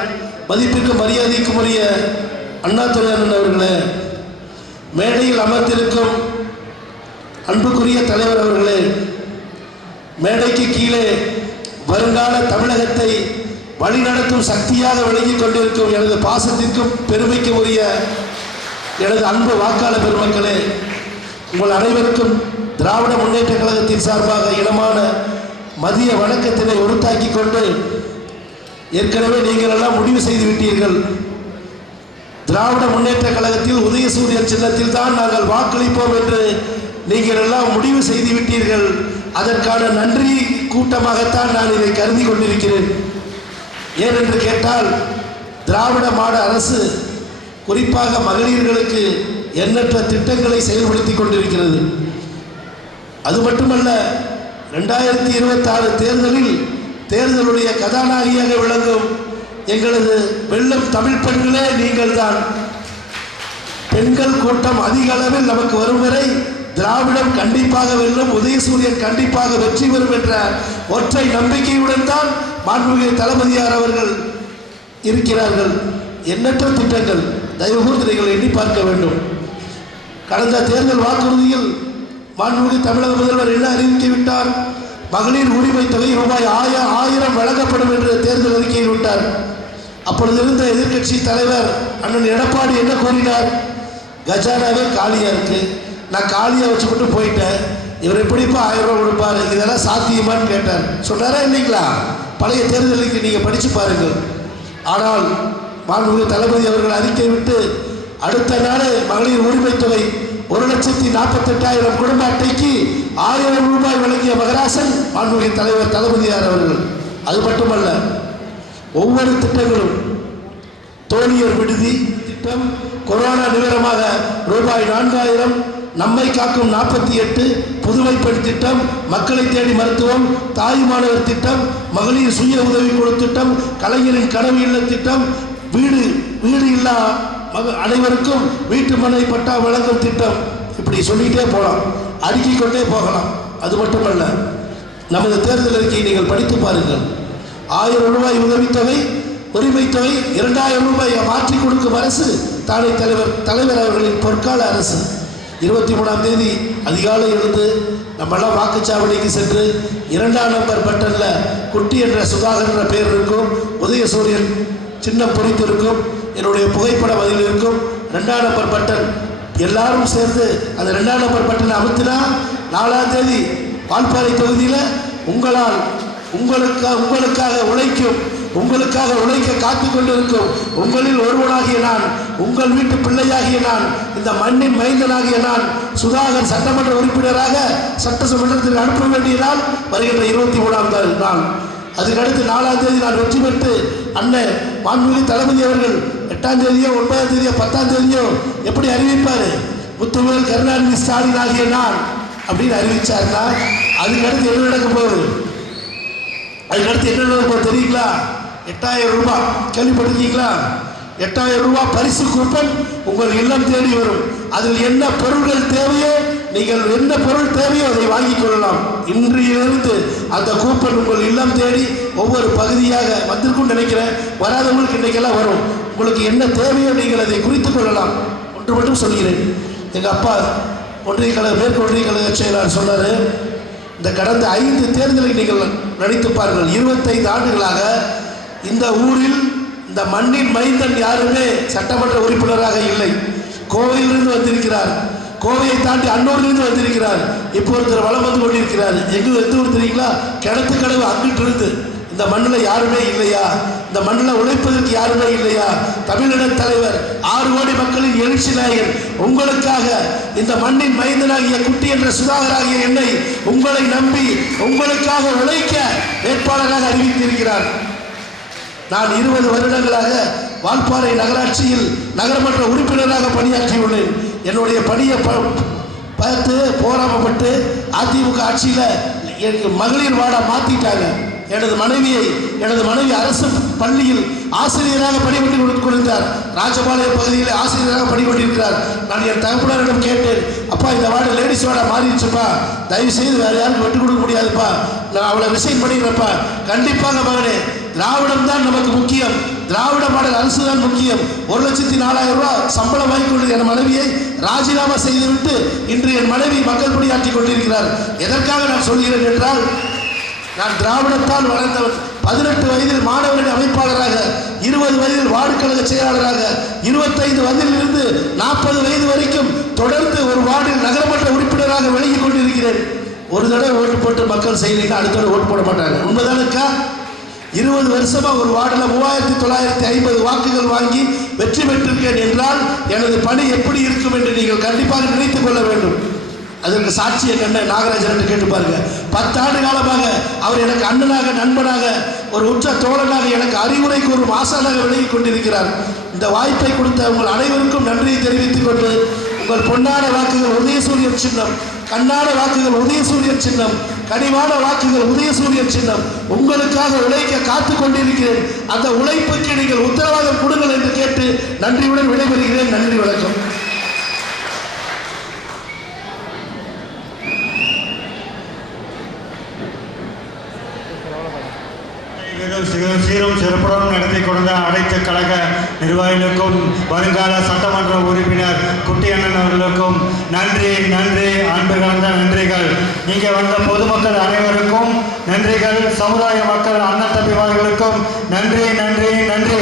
மதிப்பிற்கு மரியாதைக்கும் உரிய அண்ணாதுரை அண்ணன் அவர்களே, மேடையில் அமர்ந்திருக்கும் அன்புக்குரிய தலைவர் அவர்களே, மேடைக்கு கீழே வருங்கால தமிழகத்தை வழிநடத்தும் சக்தியாக விளங்கிக் கொண்டிருக்கும் எனது பாசத்திற்கும் பெருமைக்கும் உரிய எனது அன்பு வாக்காளர் பெருமக்களே, உங்கள் அனைவருக்கும் திராவிட முன்னேற்ற கழகத்தின் சார்பாக இனமான மதிய வணக்கத்தினை உறுத்தாக்கி கொண்டு, ஏற்கனவே நீங்கள் எல்லாம் முடிவு செய்து விட்டீர்கள். திராவிட முன்னேற்ற கழகத்தில் உதயசூரியன் சின்னத்தில் தான் நாங்கள் வாக்களிப்போம் என்று நீங்கள் எல்லாம் முடிவு செய்து விட்டீர்கள். அதற்கான நன்றி கூட்டமாகத்தான் நான் இதை கருதி கொண்டிருக்கிறேன். ஏனென்று கேட்டால், திராவிட மாடல் அரசு குறிப்பாக மகளிர்களுக்கு எண்ணற்ற திட்டங்களை செயல்படுத்தி கொண்டிருக்கிறது. அது மட்டுமல்ல, 2026 தேர்தலில் தேர்தலுடைய கதாநாயகியாக விளங்கும் எங்களது வெள்ளம் தமிழ் பெண்களே நீங்கள் தான். பெண்கள் கூட்டம் அதிக அளவில் நமக்கு வரும் வரை திராவிடம் கண்டிப்பாக வெல்லும், உதயசூரியன் கண்டிப்பாக வெற்றி பெறும் என்ற ஒற்றை நம்பிக்கையுடன் தான் மாண்புமிகு தளபதியார் அவர்கள் இருக்கிறார்கள். எண்ணற்ற திட்டங்கள் தயவுகூர்ந்து நீங்கள் எண்ணி பார்க்க வேண்டும். கடந்த தேர்தல் வாக்குறுதியில் மாண்புமிகு தமிழக முதல்வர் என்ன அறிவித்துவிட்டார்? மகளிர் உரிமை தொகை ரூபாய் 1000 வழங்கப்படும் என்று தேர்தல் அறிக்கையில் விட்டார். அப்பொழுது இருந்த எதிர்க்கட்சி தலைவர் அண்ணன் எடப்பாடி என்ன கூறினார்? கஜானாவே காலியாக இருக்கு, நான் காலியாக வச்சு மட்டும் போயிட்டேன், இவர் எப்படிப்பா 1000 ரூபாய் கொடுப்பாரு, இதெல்லாம் சாத்தியமான்னு கேட்டார். சொன்னாரா இல்லைங்களா? பழைய தேர்தலுக்கு நீங்கள் படித்து பாருங்கள். ஆனால் மாண்புமிகு தளபதி அவர்கள் அறிக்கை விட்டு அடுத்த நாள் மகளிர் உரிமை தொகை 1,48,000 குடும்ப அட்டைக்கு 1000 ரூபாய் வழங்கிய மகராசன் மாண்புமிகு தலைவர் தளபதியார் அவர்கள். அது மட்டுமல்ல, ஒவ்வொரு திட்டங்களும், தோழியர் விடுதி திட்டம், கொரோனா நிவாரணமாக ரூபாய் 4000, நம்மை காக்கும் 48, புதுமை பெண் திட்டம், மக்களை தேடி மருத்துவம், தாய்மானவர் திட்டம், மகளிர் சுய உதவிக்குழு திட்டம், கலைஞரின் கனவு இல்ல திட்டம், வீடு இல்லா அனைவருக்கும் வீட்டு மனை பட்டா வழங்கும் திட்டம், இப்படி சொல்லிகிட்டே போகலாம், அடுக்கிக் கொண்டே போகலாம். அது மட்டுமல்ல, நமது தேர்தல் அறிக்கையை நீங்கள் படித்து பாருங்கள். 1000 ரூபாய் உதவித்தொகை, உரிமை தொகை 2000 ரூபாயை மாற்றி கொடுக்கும் அரசு தானே தலைவர் அவர்களின் பொற்கால அரசு. 23ஆம் தேதி அதிகாலை எழுந்து நம்மெல்லாம் வாக்குச்சாவடிக்கு சென்று 2ஆம் நம்பர் பட்டனில் குட்டி என்ற சுதாகர் என்ற பெயர் இருக்கும், உதயசூரியன் சின்னம் பொறித்திருக்கும், என்னுடைய புகைப்படம் அதில் இருக்கும். 2ஆம் நம்பர் பட்டன் எல்லாரும் சேர்ந்து அந்த 2ஆம் நம்பர் பட்டனை அமுத்தினா 4ஆம் தேதி வால்பாறை தொகுதியில் உங்களுக்காக உழைக்க காத்து கொண்டிருக்கும் உங்களில் ஒருவனாகிய நான், உங்கள் வீட்டு பிள்ளையாகிய நான், இந்த மண்ணின் மைந்தனாகிய நான் சுதாகர் சட்டமன்ற உறுப்பினராக சட்டமன்றத்தில் அனுப்ப வேண்டிய நாள் வருகின்ற 23ஆம் நாள். அதுக்கடுத்து 4ஆம் தேதி நான் வெற்றி பெற்று அண்ணன் மாண்புமிகு தளபதி அவர்கள் 8ஆம் தேதியோ 9ஆம் தேதியோ 10ஆம் தேதியோ எப்படி அறிவிப்பார்? முத்துவேல் கருணாநிதி ஸ்டாலின் ஆகிய நான் அப்படின்னு அறிவிச்சாருன்னா அதுக்கடுத்து என்ன நடக்க போகுது? தெரியுங்களா? 8000 ரூபாய் கேள்விப்பட்டிருக்கீங்களா? 8000 ரூபாய் பரிசு கூப்பன் உங்கள் இல்லம் தேடி வரும். அதில் என்ன பொருள்கள் தேவையோ, நீங்கள் என்ன பொருள் தேவையோ அதை வாங்கிக் கொள்ளலாம். இன்றிலிருந்து அந்த கூப்பன் உங்கள் இல்லம் தேடி ஒவ்வொரு பகுதியாக வந்திருக்கும் நினைக்கிறேன். வராதவங்களுக்கு இன்றைக்கெல்லாம் வரும். உங்களுக்கு என்ன தேவையோ நீங்கள் அதை குறித்துக் கொள்ளலாம். ஒன்று மட்டும் சொல்கிறேன். எங்கள் அப்பா மேற்கு ஒன்றிய கழக செயலாளர் சொன்னார், இந்த கடந்த 5 தேர்தலை நீங்கள் நினைத்து பாருங்கள். 25 ஆண்டுகளாக இந்த ஊரில் இந்த மண்ணின் மைந்தன் யாருமே சட்டமன்ற உறுப்பினராக இல்லை. கோவையிலிருந்து வந்திருக்கிறார், கோவையை தாண்டி அன்னூரிலிருந்து வந்திருக்கிறார், இப்போ ஒருத்தர் வளம் வந்து கொண்டிருக்கிறார். எந்த ஊர் தெரியுங்களா? கிணத்து கடவு அங்கிட்டு இருந்து. இந்த மண்ணில் யாருமே இல்லையா? இந்த மண்ணில் உழைப்பதற்கு யாருமே இல்லையா? தமிழின தலைவர் 6 கோடி மக்களின் எழுச்சி நாயகன் உங்களுக்காக இந்த மண்ணின் மைந்தனாகிய குட்டி என்ற சுதாகராகிய என்னை உங்களை நம்பி உங்களுக்காக உழைக்க வேட்பாளராக அறிவித்திருக்கிறார். நான் 20 வருடங்களாக வால்பாறை நகராட்சியில் நகரமன்ற உறுப்பினராக பணியாற்றியுள்ளேன். என்னுடைய பணியை பார்த்து போராமப்பட்டு அதிமுக ஆட்சியில் எனக்கு மகளிர் வார்டா மாற்றிட்டாங்க. எனது மனைவி அரசு பள்ளியில் ஆசிரியராக பணிபுரிந்து கொடுத்திருந்தார். ராஜபாளையம் பகுதியில் ஆசிரியராக பணிபுரிந்திருக்கிறார். நான் என் தகப்பனரிடம் கேட்டேன், அப்பா இந்த வார்டு லேடிஸ் வார்டா மாறிடுச்சுப்பா, தயவு செய்து வேறு யாருக்கும் விட்டு கொடுக்க முடியாதுப்பா, நான் அவளை ரிசைன் பண்ணிடுறப்பா. கண்டிப்பாக மகனே, திராவிடம் தான் நமக்கு முக்கியம், திராவிட மாடல் அரசு தான் முக்கியம். 1,04,000 ரூபாய் சம்பளம் வாங்கிக் கொண்டு என் மனைவியை ராஜினாமா செய்துவிட்டு இன்று என் மனைவி மக்கள் பணியாற்றி கொண்டிருக்கிறார். எதற்காக நான் சொல்கிறேன் என்றால், நான் திராவிடத்தால் வளர்ந்தவன். 18 வயதில் மாணவரணி அமைப்பாளராக, 20 வயதில் வார்டு கழக செயலாளராக, 25 வயதிலிருந்து 40 வயது வரைக்கும் தொடர்ந்து ஒரு வார்டில் நகரமன்ற உறுப்பினராக விளங்கி கொண்டிருக்கிறேன். ஒரு தடவை ஓட்டு போட்டு மக்கள் செய்யலைன்னா அடுத்த தடவை ஓட்டு போட மாட்டாங்க. உண்மைதானுக்கா? 20 வருஷமா ஒரு வார்டில் 3950 வாக்குகள் வாங்கி வெற்றி பெற்றிருக்கேன் என்றால் எனது பணி எப்படி இருக்கும் என்று நீங்கள் கண்டிப்பாக நினைத்துக் கொள்ள வேண்டும். அதற்கு சாட்சி என்ன நாகராஜன் கேட்டு பாருங்க. 10 ஆண்டு காலமாக அவர் எனக்கு அண்ணனாக, நண்பனாக, ஒரு உற்ற தோழனாக, எனக்கு அறிவுரை கூறும் ஆசானாக விலகி கொண்டிருக்கிறார். இந்த வாய்ப்பை கொடுத்த உங்கள் அனைவருக்கும் நன்றியை தெரிவித்துக் கொண்டு, உங்கள் பொன்னான வாக்குகள் உதயசூரியன் சின்னம், கண்ணான வாக்குகள் உதயசூரியன் சின்னம், கனிவான வாக்குகள் உதயசூரியன் சின்னம். உங்களுக்காக உழைக்க காத்துக் கொண்டிருக்கிறேன். அந்த உழைப்புக்கு நீங்கள் உத்தரவாதம் கொடுங்கள் என்று கேட்டு நன்றியுடன் விடைபெறுகிறேன். நன்றி, வணக்கம். சீரும் சிறப்புடன் நடத்தி கொடுத்த அனைத்து கழக நிர்வாகிகளுக்கும் வருங்கால சட்டமன்ற உறுப்பினர் குட்டி அண்ணன் அவர்களுக்கும் நன்றி, நன்றி, அன்பு கலந்த நன்றிகள். இங்கே வந்த பொதுமக்கள் அனைவருக்கும் நன்றிகள். சமுதாய மக்கள் அண்ணன் தம்பிமார்களுக்கும் நன்றி, நன்றி, நன்றி.